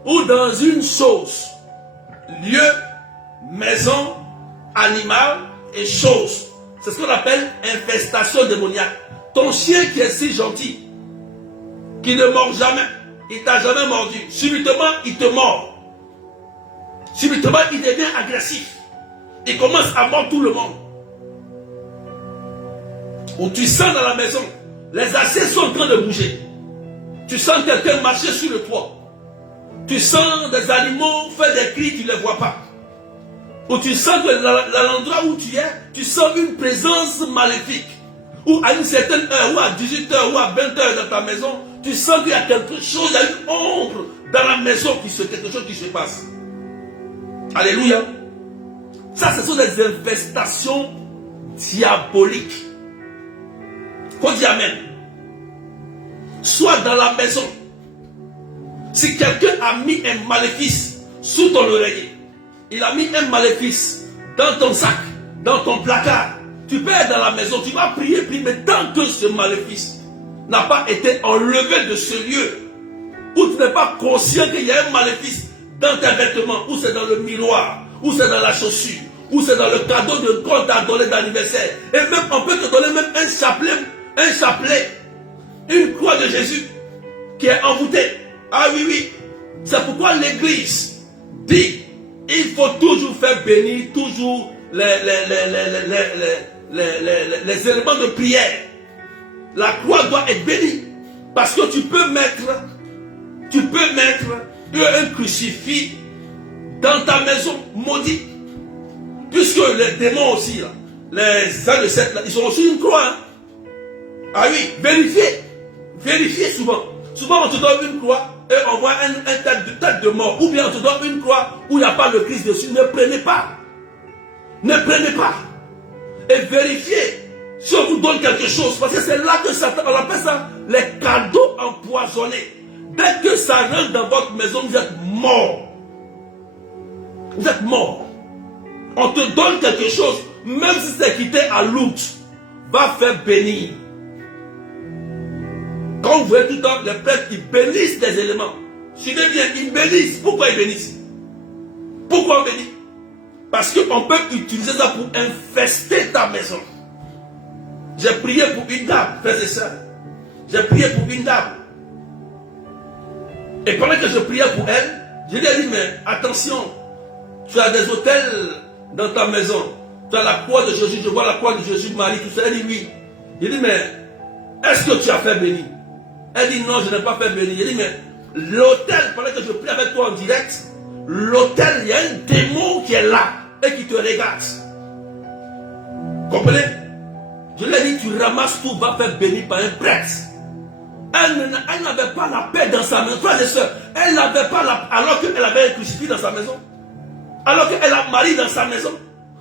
Ou dans une chose. Lieu, maison, animal et chose. C'est ce qu'on appelle infestation démoniaque. Ton chien qui est si gentil, qui ne mord jamais, il t'a jamais mordu. Subitement, il te mord. Subitement, il devient agressif. Il commence à mordre tout le monde. Ou tu sens dans la maison, les assiettes sont en train de bouger. Tu sens quelqu'un marcher sur le toit. Tu sens des animaux faire des cris, tu ne les vois pas. Ou tu sens que l'endroit où tu es, tu sens une présence maléfique. Ou à une certaine heure, ou à 18h, ou à 20h dans ta maison, tu sens qu'il y a quelque chose, il y a une ombre dans la maison, quelque chose qui se passe. Alléluia. Ça, ce sont des infestations diaboliques. Faut dire amen. Soit dans la maison. Si quelqu'un a mis un maléfice sous ton oreiller, il a mis un maléfice dans ton sac, dans ton placard, tu peux être dans la maison, tu vas prier, mais tant que ce maléfice n'a pas été enlevé de ce lieu, où tu n'es pas conscient qu'il y a un maléfice dans tes vêtements, ou c'est dans le miroir, ou c'est dans la chaussure, ou c'est dans le cadeau qu'on t'a donné d'anniversaire. Et même, on peut te donner même un chapelet, une croix de Jésus qui est envoûtée. Ah oui, oui. C'est pourquoi l'Église dit, il faut toujours faire bénir, toujours les éléments de prière. La croix doit être bénie. Parce que tu peux mettre un crucifix dans ta maison maudite. Puisque les démons aussi, là, les uns de cette, là, ils ont aussi une croix. Hein. Ah oui, vérifiez souvent. Souvent on te donne une croix et on voit une tête de mort. Ou bien on te donne une croix où il n'y a pas le Christ dessus. Ne prenez pas. Ne prenez pas. Et vérifiez si on vous donne quelque chose. Parce que c'est là que Satan, on appelle ça les cadeaux empoisonnés. Dès que ça rentre dans votre maison, vous êtes mort. Vous êtes mort. On te donne quelque chose, même si c'est quitté à Lourdes, va faire bénir. Quand vous voyez tout le temps les prêtres qui bénissent des éléments, suivez bien, ils bénissent. Pourquoi ils bénissent? Pourquoi on bénit? Parce qu'on peut utiliser ça pour infester ta maison. J'ai prié pour une dame, frères et sœurs. J'ai prié pour une dame. Et pendant que je priais pour elle, je lui ai dit, mais attention, tu as des autels dans ta maison. Tu as la croix de Jésus, je vois la croix de Jésus, Marie, tout ça. Elle dit oui. Je dis, mais est-ce que tu as fait bénir? Elle dit non, je n'ai pas fait bénir. Je dis, mais l'autel, pendant que je prie avec toi en direct, l'autel, il y a un démon qui est là et qui te regarde. Comprenez? Je lui ai dit, tu ramasses tout, va faire bénir par un prêtre. Elle n'avait pas la paix dans sa maison. Frères et sœurs, elle n'avait pas la paix alors qu'elle avait un crucifix dans sa maison. Alors qu'elle a Marie dans sa maison.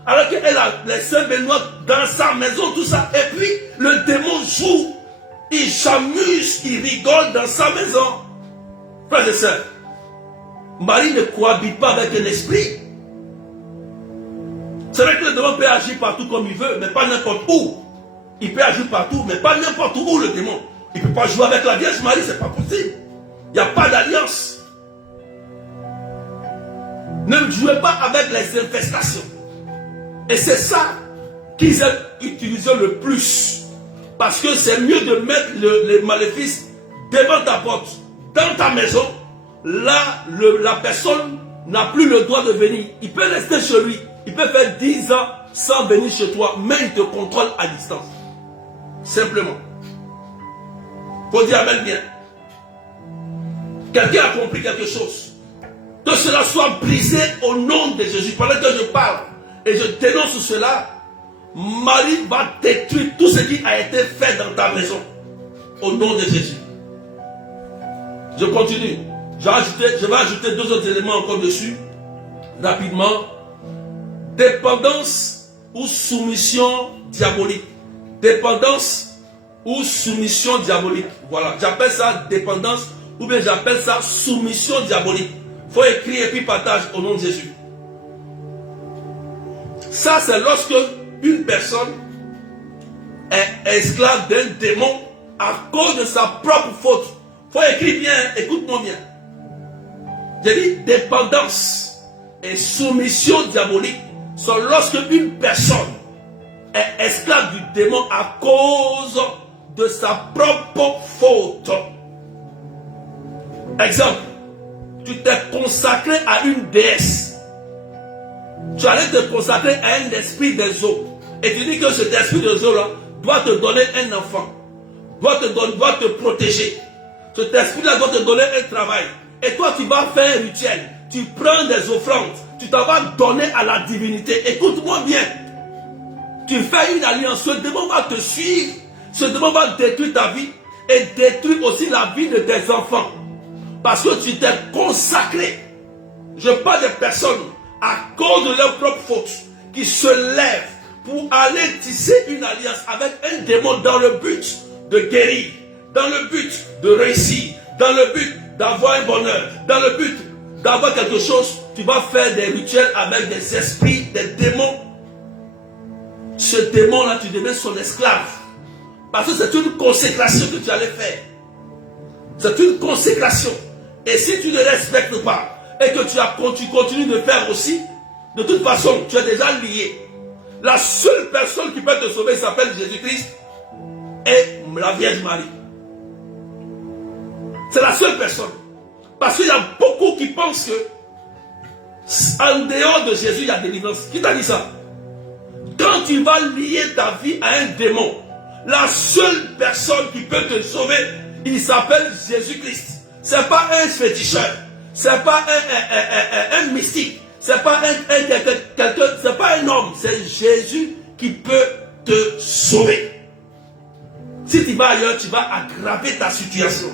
Alors qu'elle a les Saint Benoît dans sa maison, tout ça. Et puis, le démon joue. Il s'amuse, il rigole dans sa maison. Frères et sœurs, Marie ne cohabite pas avec un esprit. C'est vrai que le démon peut agir partout comme il veut, mais pas n'importe où. Il peut agir partout, mais pas n'importe où le démon. Il ne peut pas jouer avec la Vierge Marie, c'est pas possible. Il n'y a pas d'alliance. Ne jouez pas avec les infestations. Et c'est ça qu'ils aiment utiliser le plus. Parce que c'est mieux de mettre les maléfices devant ta porte, dans ta maison. Là, la personne n'a plus le droit de venir. Il peut rester chez lui. Il peut faire 10 ans sans venir chez toi, mais il te contrôle à distance. Simplement. Faut dire amen bien. Quelqu'un a compris quelque chose. Que cela soit brisé au nom de Jésus. Pendant que je parle et je dénonce cela, Marie va détruire tout ce qui a été fait dans ta maison. Au nom de Jésus. Je continue. Je vais ajouter 2 autres éléments encore dessus. Rapidement. Dépendance ou soumission diabolique. Dépendance ou soumission diabolique. Voilà. J'appelle ça dépendance ou bien j'appelle ça soumission diabolique. Il faut écrire et puis partage au nom de Jésus. Ça, c'est lorsque une personne est esclave d'un démon à cause de sa propre faute. Il faut écrire bien, écoute-moi bien. J'ai dit dépendance et soumission diabolique sont lorsque une personne est esclave du démon à cause de sa propre faute. Exemple, tu t'es consacré à une déesse. Tu allais te consacrer à un esprit des eaux. Et tu dis que cet esprit des eaux là doit te donner un enfant, doit te protéger. Cet esprit-là doit te donner un travail. Et toi, tu vas faire un rituel. Tu prends des offrandes. Tu t'en vas donner à la divinité. Écoute-moi bien. Tu fais une alliance. Ce démon va te suivre. Ce démon va détruire ta vie. Et détruire aussi la vie de tes enfants. Parce que tu t'es consacré. Je parle des personnes à cause de leur propre faute qui se lèvent pour aller tisser une alliance avec un démon dans le but de guérir, dans le but de réussir, dans le but d'avoir un bonheur, dans le but d'avoir quelque chose. Tu vas faire des rituels avec des esprits, des démons. Ce démon-là, tu deviens son esclave. Parce que c'est une consécration que tu allais faire. C'est une consécration. Et si tu ne respectes pas, et que tu continues de faire aussi, de toute façon, tu es déjà lié. La seule personne qui peut te sauver s'appelle Jésus-Christ et la Vierge Marie. C'est la seule personne. Parce qu'il y a beaucoup qui pensent que en dehors de Jésus, il y a délivrance. Qui t'a dit ça? Quand tu vas lier ta vie à un démon, la seule personne qui peut te sauver, il s'appelle Jésus-Christ. C'est pas un féticheur. C'est pas un mystique. C'est pas quelqu'un, c'est pas un homme. C'est Jésus qui peut te sauver. Si tu vas ailleurs, tu vas aggraver ta situation.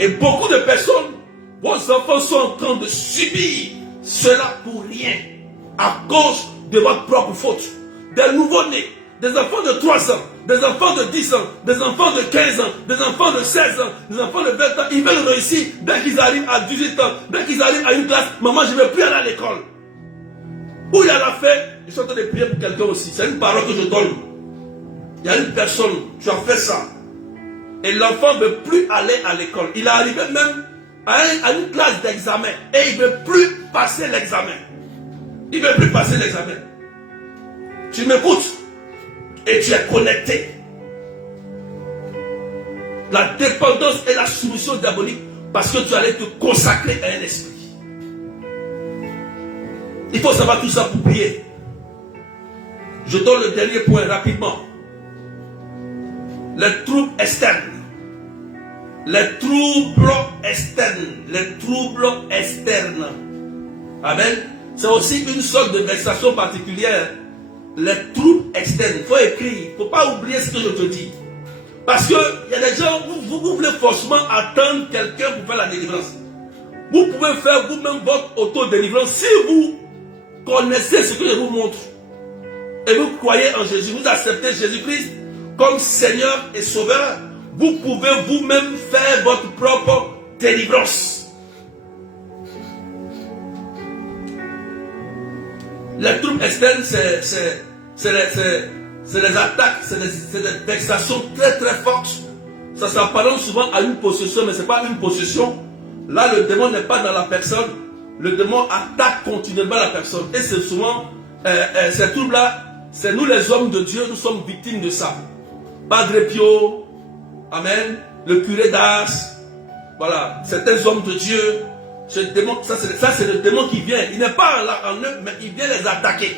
Et beaucoup de personnes, vos enfants sont en train de subir cela pour rien. À cause de votre propre faute. Des nouveaux-nés, des enfants de 3 ans, des enfants de 10 ans, des enfants de 15 ans, des enfants de 16 ans, des enfants de 20 ans. Ils veulent réussir dès qu'ils arrivent à 18 ans, dès qu'ils arrivent à une classe. Maman, je ne vais plus aller à l'école. Où il y a la fait, je suis en train de prier pour quelqu'un aussi. C'est une parole que je donne. Il y a une personne, tu as fait ça. Et l'enfant ne veut plus aller à l'école. Il est arrivé même à une classe d'examen. Et il ne veut plus passer l'examen. Il ne veut plus passer l'examen. Tu m'écoutes. Et tu es connecté. La dépendance et la soumission diabolique. Parce que tu allais te consacrer à un esprit. Il faut savoir tout ça pour prier. Je donne le dernier point rapidement. Les troubles externes. Les troubles externes. Les troubles externes. Amen. C'est aussi une sorte de vexation particulière. Les troubles externes. Il faut écrire. Il ne faut pas oublier ce que je te dis. Parce qu'il y a des gens, vous voulez forcément attendre quelqu'un pour faire la délivrance. Vous pouvez faire vous-même votre auto-délivrance si vous connaissez ce que je vous montre. Et vous croyez en Jésus. Vous acceptez Jésus-Christ comme Seigneur et Sauveur. Vous pouvez vous-même faire votre propre délivrance. Les troubles externes, c'est les attaques, c'est des vexations très très fortes. Ça s'apparente souvent à une possession, mais ce n'est pas une possession. Là, le démon n'est pas dans la personne. Le démon attaque continuellement la personne. Et c'est souvent, ces troubles-là, c'est nous les hommes de Dieu, nous sommes victimes de ça. Padre Pio, amen, le curé d'Ars, voilà, certains hommes de Dieu. Ce démon, ça c'est le démon qui vient. Il n'est pas là en eux, mais il vient les attaquer.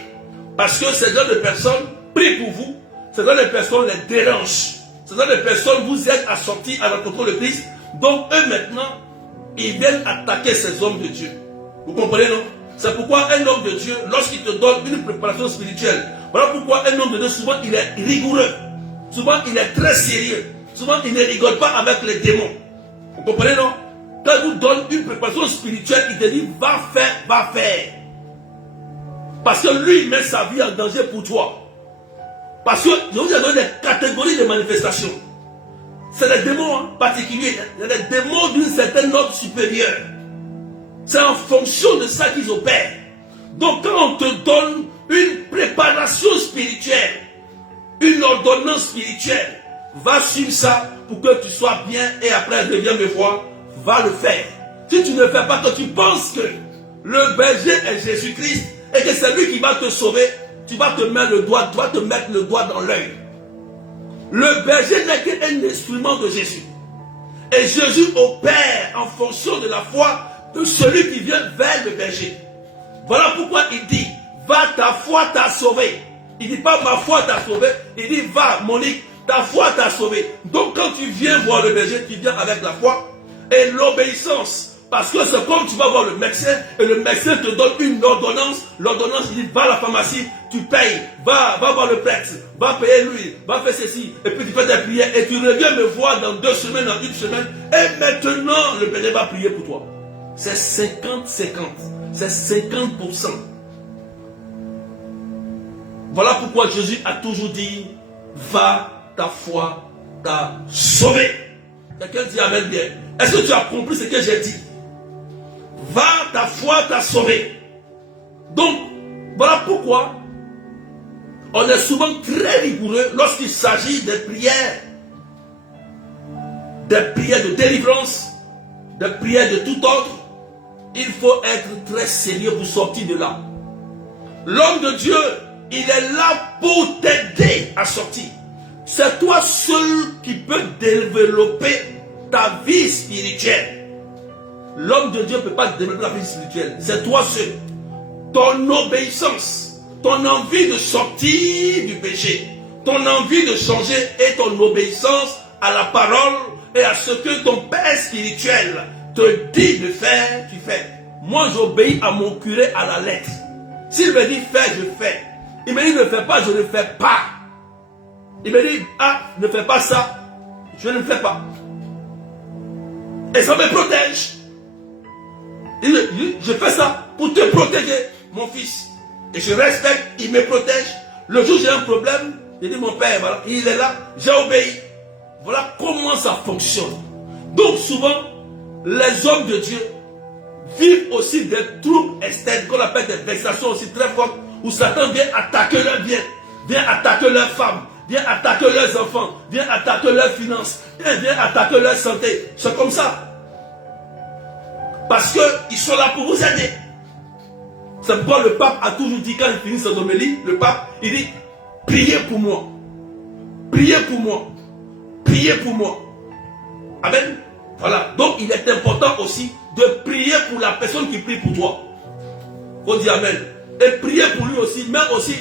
Parce que ces gens de personnes prient pour vous. Ces gens de personnes les dérangent. Ces gens de personnes vous aident à sortir à rencontrer le Christ. Donc eux maintenant, ils viennent attaquer ces hommes de Dieu. Vous comprenez, non? C'est pourquoi un homme de Dieu, lorsqu'il te donne une préparation spirituelle, voilà pourquoi un homme de Dieu, souvent il est rigoureux. Souvent il est très sérieux. Souvent il ne rigole pas avec les démons. Vous comprenez, non? Quand il vous donne une préparation spirituelle, il te dit va faire, va faire. Parce que lui, il met sa vie en danger pour toi. Parce que je vous ai donné des catégories de manifestations. C'est des démons particuliers. Il y a des démons d'une certaine ordre supérieure. C'est en fonction de ça qu'ils opèrent. Donc quand on te donne une préparation spirituelle, une ordonnance spirituelle, va suivre ça pour que tu sois bien et après reviens me voir, va le faire. Si tu ne le fais pas, que tu penses que le berger est Jésus-Christ et que c'est lui qui va te sauver, tu vas te mettre le doigt, dans l'œil. Le berger n'est qu'un instrument de Jésus. Et Jésus opère en fonction de la foi de celui qui vient vers le berger. Voilà pourquoi il dit, va, ta foi t'a sauvé. Il ne dit pas ma foi t'a sauvé, il dit va Monique, ta foi t'a sauvé. Donc quand tu viens voir le berger, tu viens avec la foi et l'obéissance. Parce que c'est comme tu vas voir le médecin et le médecin te donne une ordonnance. L'ordonnance dit va à la pharmacie, tu payes, va voir le prêtre, va payer lui, va faire ceci. Et puis tu fais des prières et tu reviens me voir dans 2 semaines, dans 1 semaine. Et maintenant le berger va prier pour toi. C'est 50-50. C'est 50%. Voilà pourquoi Jésus a toujours dit va, ta foi t'a sauvé. Quelqu'un dit amen bien. Est-ce que tu as compris ce que j'ai dit? Va, ta foi t'a sauvé. Donc, voilà pourquoi on est souvent très rigoureux lorsqu'il s'agit des prières de délivrance, des prières de tout ordre. Il faut être très sérieux pour sortir de là. L'homme de Dieu, il est là pour t'aider à sortir. C'est toi seul qui peux développer ta vie spirituelle. L'homme de Dieu ne peut pas développer la vie spirituelle. C'est toi seul. Ton obéissance, ton envie de sortir du péché, ton envie de changer et ton obéissance à la parole et à ce que ton père spirituel te dit de faire, tu fais. Moi, j'obéis à mon curé à la lettre. S'il me dit fais, je fais. Il me dit ne fais pas, je ne fais pas. Il me dit ne fais pas ça, je ne fais pas. Et ça me protège. Je fais ça pour te protéger, mon fils. Et je respecte, il me protège. Le jour où j'ai un problème, je dis mon père, voilà, il est là, j'ai obéi. Voilà comment ça fonctionne. Donc souvent, les hommes de Dieu vivent aussi des troubles externes qu'on appelle des vexations aussi très fortes où Satan vient attaquer leur bien, vient attaquer leurs femmes, vient attaquer leurs enfants, vient attaquer leurs finances, vient attaquer leur santé. C'est comme ça. Parce qu'ils sont là pour vous aider. C'est pourquoi le pape a toujours dit, quand il finit son homélie, le pape, il dit, priez pour moi. Priez pour moi. Priez pour moi. Amen. Voilà. Donc il est important aussi de prier pour la personne qui prie pour toi. Il faut dire amen. Et prier pour lui aussi, mais aussi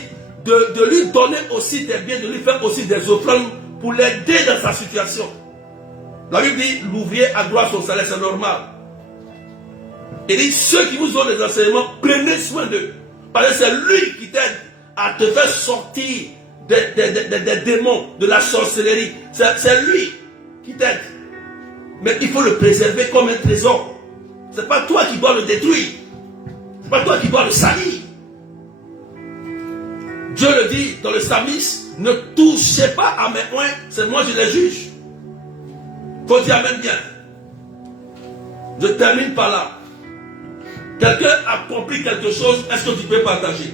de lui donner aussi des biens, de lui faire aussi des offrandes pour l'aider dans sa situation. La Bible dit, l'ouvrier a droit à son salaire, c'est normal. Il dit, ceux qui vous ont des enseignements, prenez soin d'eux. Parce que c'est lui qui t'aide à te faire sortir des démons, de la sorcellerie. C'est lui qui t'aide. Mais il faut le préserver comme un trésor. Ce n'est pas toi qui dois le détruire. Ce n'est pas toi qui dois le salir. Dieu le dit dans le psalmiste, ne touchez pas à mes poings, c'est moi je les juge. Il faut dire amen bien. Je termine par là. Quelqu'un a compris quelque chose, est-ce que tu peux partager?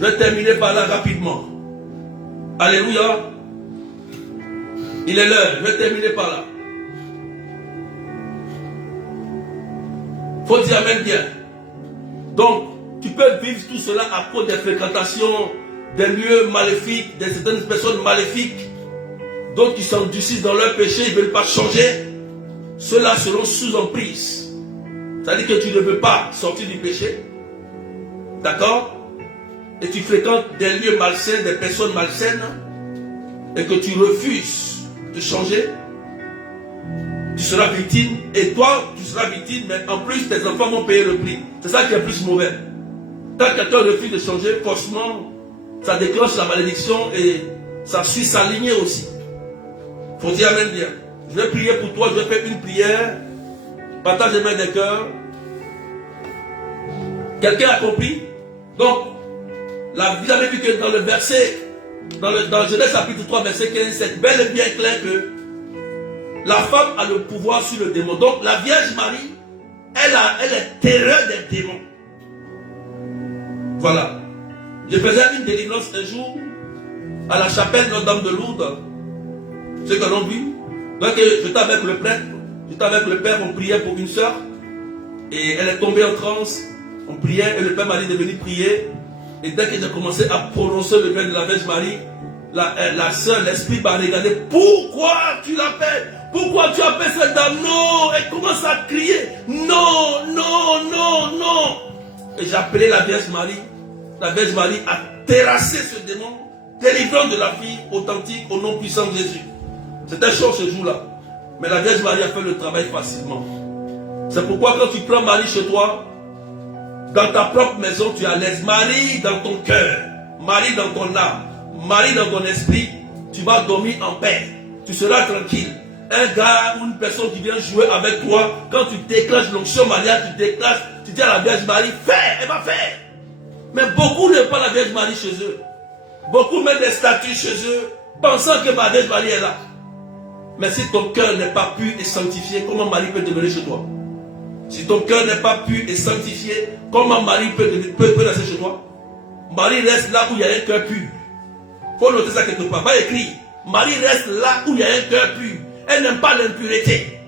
Je vais terminer par là rapidement. Alléluia. Il est l'heure. Je vais terminer par là. Faut dire amen bien. Donc, tu peux vivre tout cela à cause des fréquentations, des lieux maléfiques, de certaines personnes maléfiques, d'autres qui s'endurcissent dans leur péché, ils ne veulent pas changer. Ceux-là seront sous emprise. C'est-à-dire que tu ne veux pas sortir du péché. D'accord? Et tu fréquentes des lieux malsains, des personnes malsaines, et que tu refuses de changer. Tu seras victime, et toi, tu seras victime, mais en plus, tes enfants vont payer le prix. C'est ça qui est plus mauvais. Quand quelqu'un refuse de changer, forcément, ça déclenche la malédiction et ça suit sa lignée aussi. Il faut dire amen bien. Je vais prier pour toi, je vais faire une prière. Partage les mains des cœurs. Quelqu'un a compris? Donc, vous avez vu que dans le verset, dans Genèse chapitre 3, verset 15, c'est bel et bien clair que la femme a le pouvoir sur le démon. Donc, la Vierge Marie, elle est terreur des démons. Voilà. Je faisais une délivrance un jour à la chapelle Notre-Dame de Lourdes. Ceux qui l'ont vu. Donc, j'étais avec le prêtre, j'étais avec le père, on priait pour une soeur. Et elle est tombée en transe. On priait et le père m'a dit de venir prier. Et dès que j'ai commencé à prononcer le nom de la Vierge Marie, la soeur, l'esprit m'a regardé. Pourquoi tu l'appelles? Pourquoi tu appelles cette dame? Non! Elle commence à crier. Non, non, non, non. Et j'ai appelé la Vierge Marie. La Vierge Marie a terrassé ce démon, délivrant de la fille authentique au nom puissant de Jésus. C'était chaud ce jour-là. Mais la Vierge Marie a fait le travail facilement. C'est pourquoi quand tu prends Marie chez toi, dans ta propre maison, tu es à l'aise. Marie dans ton cœur, Marie dans ton âme, Marie dans ton esprit, tu vas dormir en paix. Tu seras tranquille. Un gars ou une personne qui vient jouer avec toi, quand tu déclenches l'onction mariage, tu déclenches, tu dis à la Vierge Marie, fais, elle va faire. Mais beaucoup n'aiment pas la Vierge Marie chez eux. Beaucoup mettent des statues chez eux, pensant que ma Vierge Marie est là. Mais si ton cœur n'est pas pur et sanctifié, comment Marie peut demeurer chez toi? Si ton cœur n'est pas pur et sanctifié, comment Marie peut rester chez toi? Marie reste là où il y a un cœur pur. Il faut noter ça quelque part. Va écrire. Marie reste là où il y a un cœur pur. Elle n'aime pas l'impureté.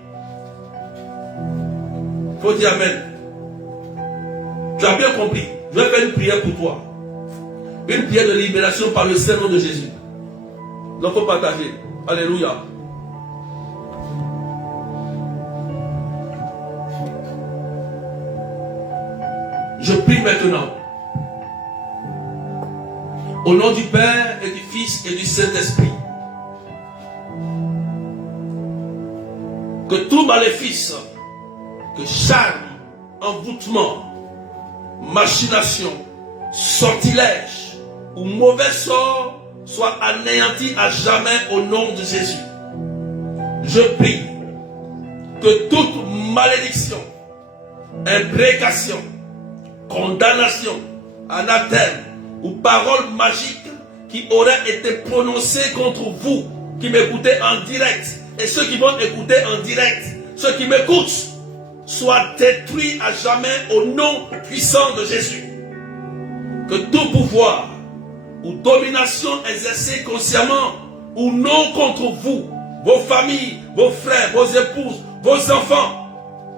Il faut dire amen. Tu as bien compris. Je vais faire une prière pour toi. Une prière de libération par le Saint-Nom de Jésus. Donc il faut partager. Alléluia. Je prie maintenant. Au nom du Père et du Fils et du Saint-Esprit. Que tout maléfice, que charme, envoûtement, machination, sortilège ou mauvais sort soit anéanti à jamais au nom de Jésus. Je prie que toute malédiction, imprécation, condamnation, anathème ou parole magique qui aurait été prononcée contre vous, qui m'écoutez en direct, et ceux qui vont écouter en direct, ceux qui m'écoutent, soient détruits à jamais au nom puissant de Jésus. Que tout pouvoir ou domination exercée consciemment ou non contre vous, vos familles, vos frères, vos épouses, vos enfants,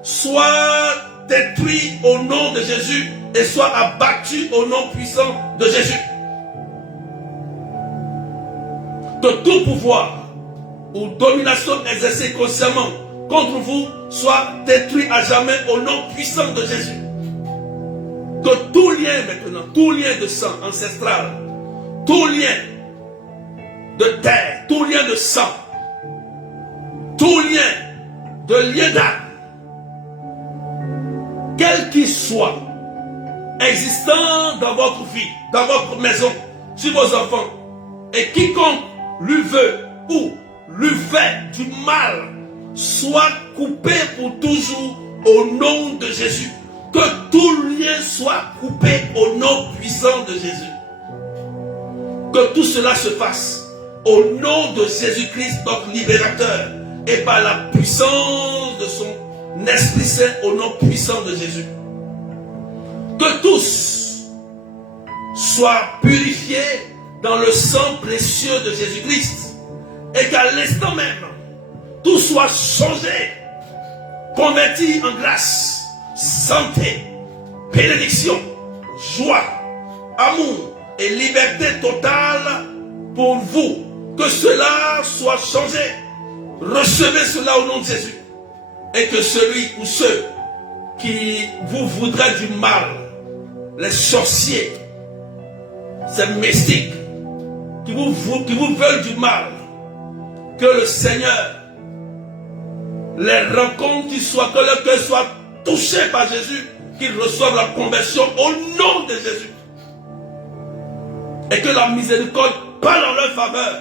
soient détruits au nom de Jésus et soient abattus au nom puissant de Jésus. Que tout pouvoir ou domination exercée consciemment contre vous soit détruit à jamais au nom puissant de Jésus. Que tout lien maintenant, tout lien de sang ancestral, tout lien de terre, tout lien de sang, tout lien d'âme, quel qu'il soit, existant dans votre vie, dans votre maison, sur vos enfants, et quiconque lui veut ou lui fait du mal, soit coupé pour toujours au nom de Jésus. Que tout lien soit coupé au nom puissant de Jésus. Que tout cela se fasse au nom de Jésus-Christ, notre libérateur, et par la puissance de son Esprit Saint au nom puissant de Jésus. Que tous soit purifié dans le sang précieux de Jésus-Christ. Et qu'à l'instant même, tout soit changé, converti en grâce, santé, bénédiction, joie, amour et liberté totale pour vous. Que cela soit changé. Recevez cela au nom de Jésus. Et que celui ou ceux qui vous voudraient du mal, les sorciers, ces mystiques, qui vous veulent du mal, que le Seigneur les rencontre, que leur cœur soit touché par Jésus, qu'ils reçoivent la conversion au nom de Jésus. Et que la miséricorde parle en leur faveur.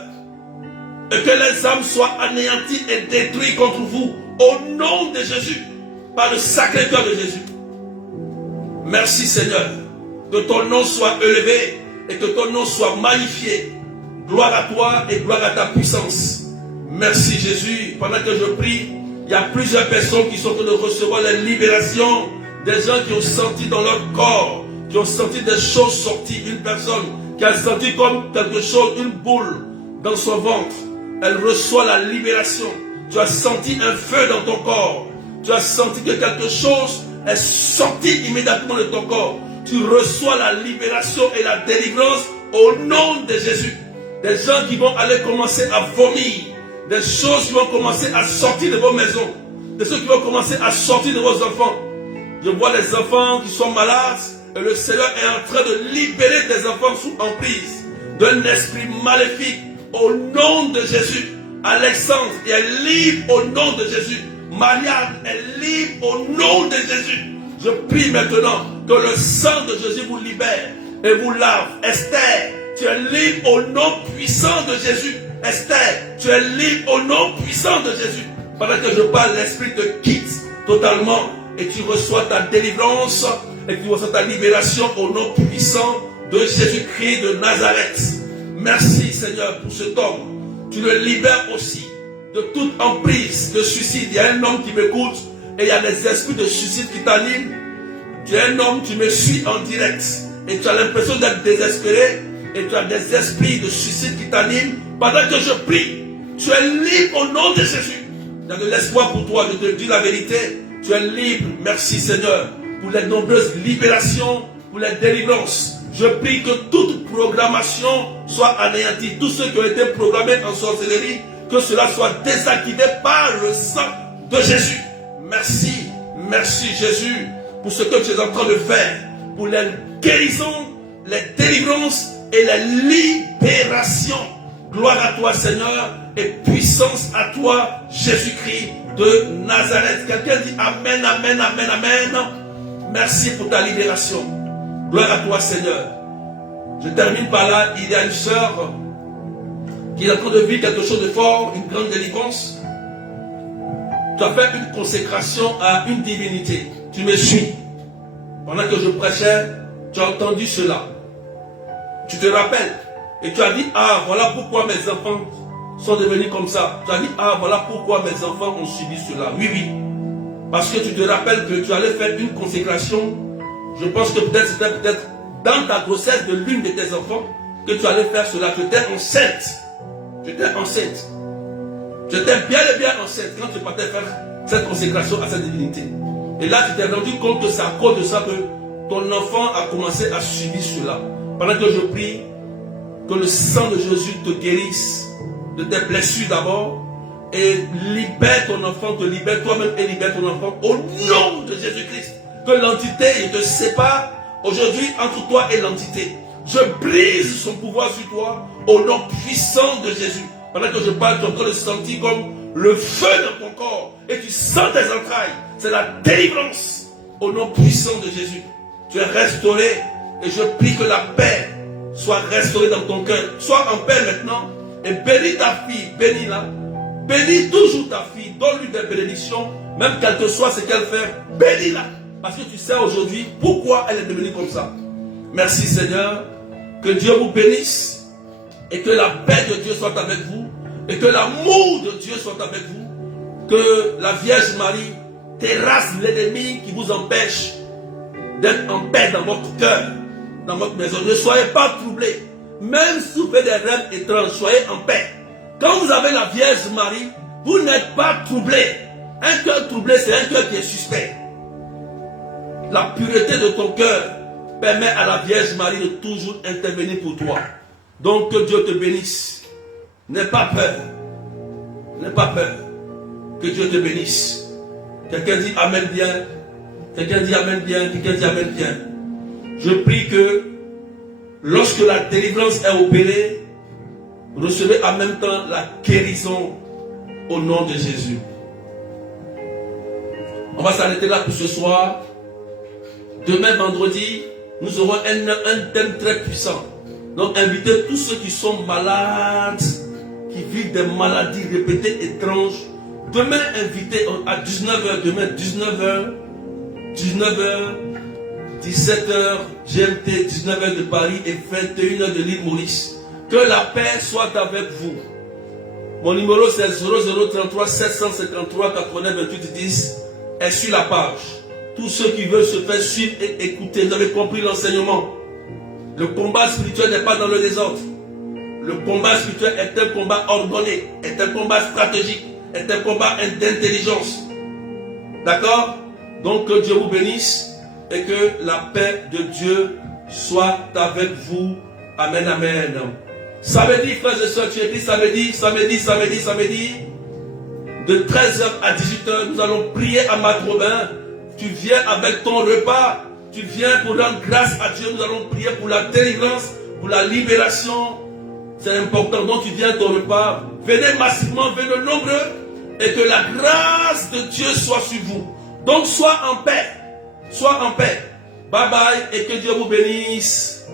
Et que les âmes soient anéanties et détruites contre vous au nom de Jésus, par le sacré cœur de Jésus. Merci Seigneur, que ton nom soit élevé et que ton nom soit magnifié. Gloire à toi et gloire à ta puissance. Merci Jésus. Pendant que je prie, il y a plusieurs personnes qui sont en train de recevoir la libération. Des gens qui ont senti dans leur corps, qui ont senti des choses sorties. Une personne qui a senti comme quelque chose, une boule dans son ventre. Elle reçoit la libération. Tu as senti un feu dans ton corps. Tu as senti que quelque chose est sorti immédiatement de ton corps. Tu reçois la libération et la délivrance au nom de Jésus. Des gens qui vont aller commencer à vomir. Des choses qui vont commencer à sortir de vos maisons. Des choses qui vont commencer à sortir de vos enfants. Je vois les enfants qui sont malades. Et le Seigneur est en train de libérer des enfants sous emprise d'un esprit maléfique au nom de Jésus. Alexandre est libre au nom de Jésus. Marianne est libre au nom de Jésus. Je prie maintenant que le sang de Jésus vous libère et vous lave. Esther, tu es libre au nom puissant de Jésus. Esther, tu es libre au nom puissant de Jésus. Pendant que je parle, l'esprit te quitte totalement et tu reçois ta délivrance et tu reçois ta libération au nom puissant de Jésus-Christ de Nazareth. Merci Seigneur pour cet homme. Tu le libères aussi de toute emprise de suicide. Il y a un homme qui m'écoute et il y a des esprits de suicide qui t'animent. Tu es un homme, tu me suis en direct et tu as l'impression d'être désespéré et tu as des esprits de suicide qui t'animent. Pendant que je prie, tu es libre au nom de Jésus. Il y a de l'espoir pour toi, je te dis la vérité. Tu es libre. Merci Seigneur pour les nombreuses libérations, pour les délivrances. Je prie que toute programmation soit anéantie. Tous ceux qui ont été programmés en sorcellerie, que cela soit désactivé par le sang de Jésus. Merci, merci Jésus pour ce que tu es en train de faire, pour les guérisons, les délivrances et les libérations. Gloire à toi Seigneur et puissance à toi Jésus-Christ de Nazareth. Quelqu'un dit Amen, Amen, Amen, Amen. Merci pour ta libération. Gloire à toi Seigneur. Je termine par là. Il y a une sœur qui est en train de vivre quelque chose de fort, une grande délivrance. Tu as fait une consécration à une divinité. Tu me suis. Pendant que je prêchais, tu as entendu cela. Tu te rappelles. Et tu as dit, ah, voilà pourquoi mes enfants sont devenus comme ça. Tu as dit, ah, voilà pourquoi mes enfants ont subi cela. Oui, oui. Parce que tu te rappelles que tu allais faire une consécration. Je pense que peut-être c'était peut-être dans ta grossesse de l'une de tes enfants que tu allais faire cela. Tu étais enceinte. Tu étais enceinte. Tu étais bien et bien enceinte quand tu partais faire cette consécration à cette divinité. Et là, tu t'es rendu compte que c'est à cause de ça que ton enfant a commencé à subir cela. Pendant que je prie, que le sang de Jésus te guérisse de tes blessures d'abord et libère ton enfant, te libère toi-même et libère ton enfant au nom de Jésus-Christ. Que l'entité te sépare aujourd'hui entre toi et l'entité. Je brise son pouvoir sur toi au nom puissant de Jésus. Pendant que je parle, tu es en train de sentir comme le feu dans ton corps et tu sens tes entrailles. C'est la délivrance au nom puissant de Jésus. Tu es restauré et je prie que la paix soit restaurée dans ton cœur. Sois en paix maintenant et bénis ta fille, bénis-la. Bénis toujours ta fille, donne-lui des bénédictions, même quel que soit ce qu'elle fait, bénis-la. Parce que tu sais aujourd'hui pourquoi elle est devenue comme ça. Merci Seigneur, que Dieu vous bénisse et que la paix de Dieu soit avec vous et que l'amour de Dieu soit avec vous. Que la Vierge Marie terrasse l'ennemi qui vous empêche d'être en paix dans votre cœur. dans votre maison. Ne soyez pas troublés. Même si vous faites des rêves étranges, soyez en paix. Quand vous avez la Vierge Marie, vous n'êtes pas troublés. Un cœur troublé, c'est un cœur qui est suspect. La pureté de ton cœur permet à la Vierge Marie de toujours intervenir pour toi. Donc que Dieu te bénisse. N'aie pas peur. N'aie pas peur. Que Dieu te bénisse. Quelqu'un dit Amen bien. Quelqu'un dit Amen bien. Quelqu'un dit Amen bien. Je prie que lorsque la délivrance est opérée, recevez en même temps la guérison au nom de Jésus. On va s'arrêter là pour ce soir. Demain vendredi, nous aurons un thème très puissant. Donc invitez tous ceux qui sont malades, qui vivent des maladies répétées étranges. Demain invitez à 19h, demain 19h, 17h GMT, 19h de Paris et 21h de l'île Maurice. Que la paix soit avec vous. Mon numéro c'est 0033 753 89 28 10 est sur la page. Tous ceux qui veulent se faire suivre et écouter, vous avez compris l'enseignement. Le combat spirituel n'est pas dans le désordre. Le combat spirituel est un combat ordonné, est un combat stratégique, est un combat d'intelligence. D'accord? Donc que Dieu vous bénisse et que la paix de Dieu soit avec vous. Amen, amen. Samedi, frères et sœurs, tu écris samedi, de 13h à 18h, nous allons prier à Matrobin. Tu viens avec ton repas, tu viens pour rendre grâce à Dieu. Nous allons prier pour la délivrance, pour la libération. C'est important. Donc tu viens à ton repas. Venez massivement, venez nombreux. Et que la grâce de Dieu soit sur vous. Donc sois en paix. Sois en paix. Bye bye et que Dieu vous bénisse.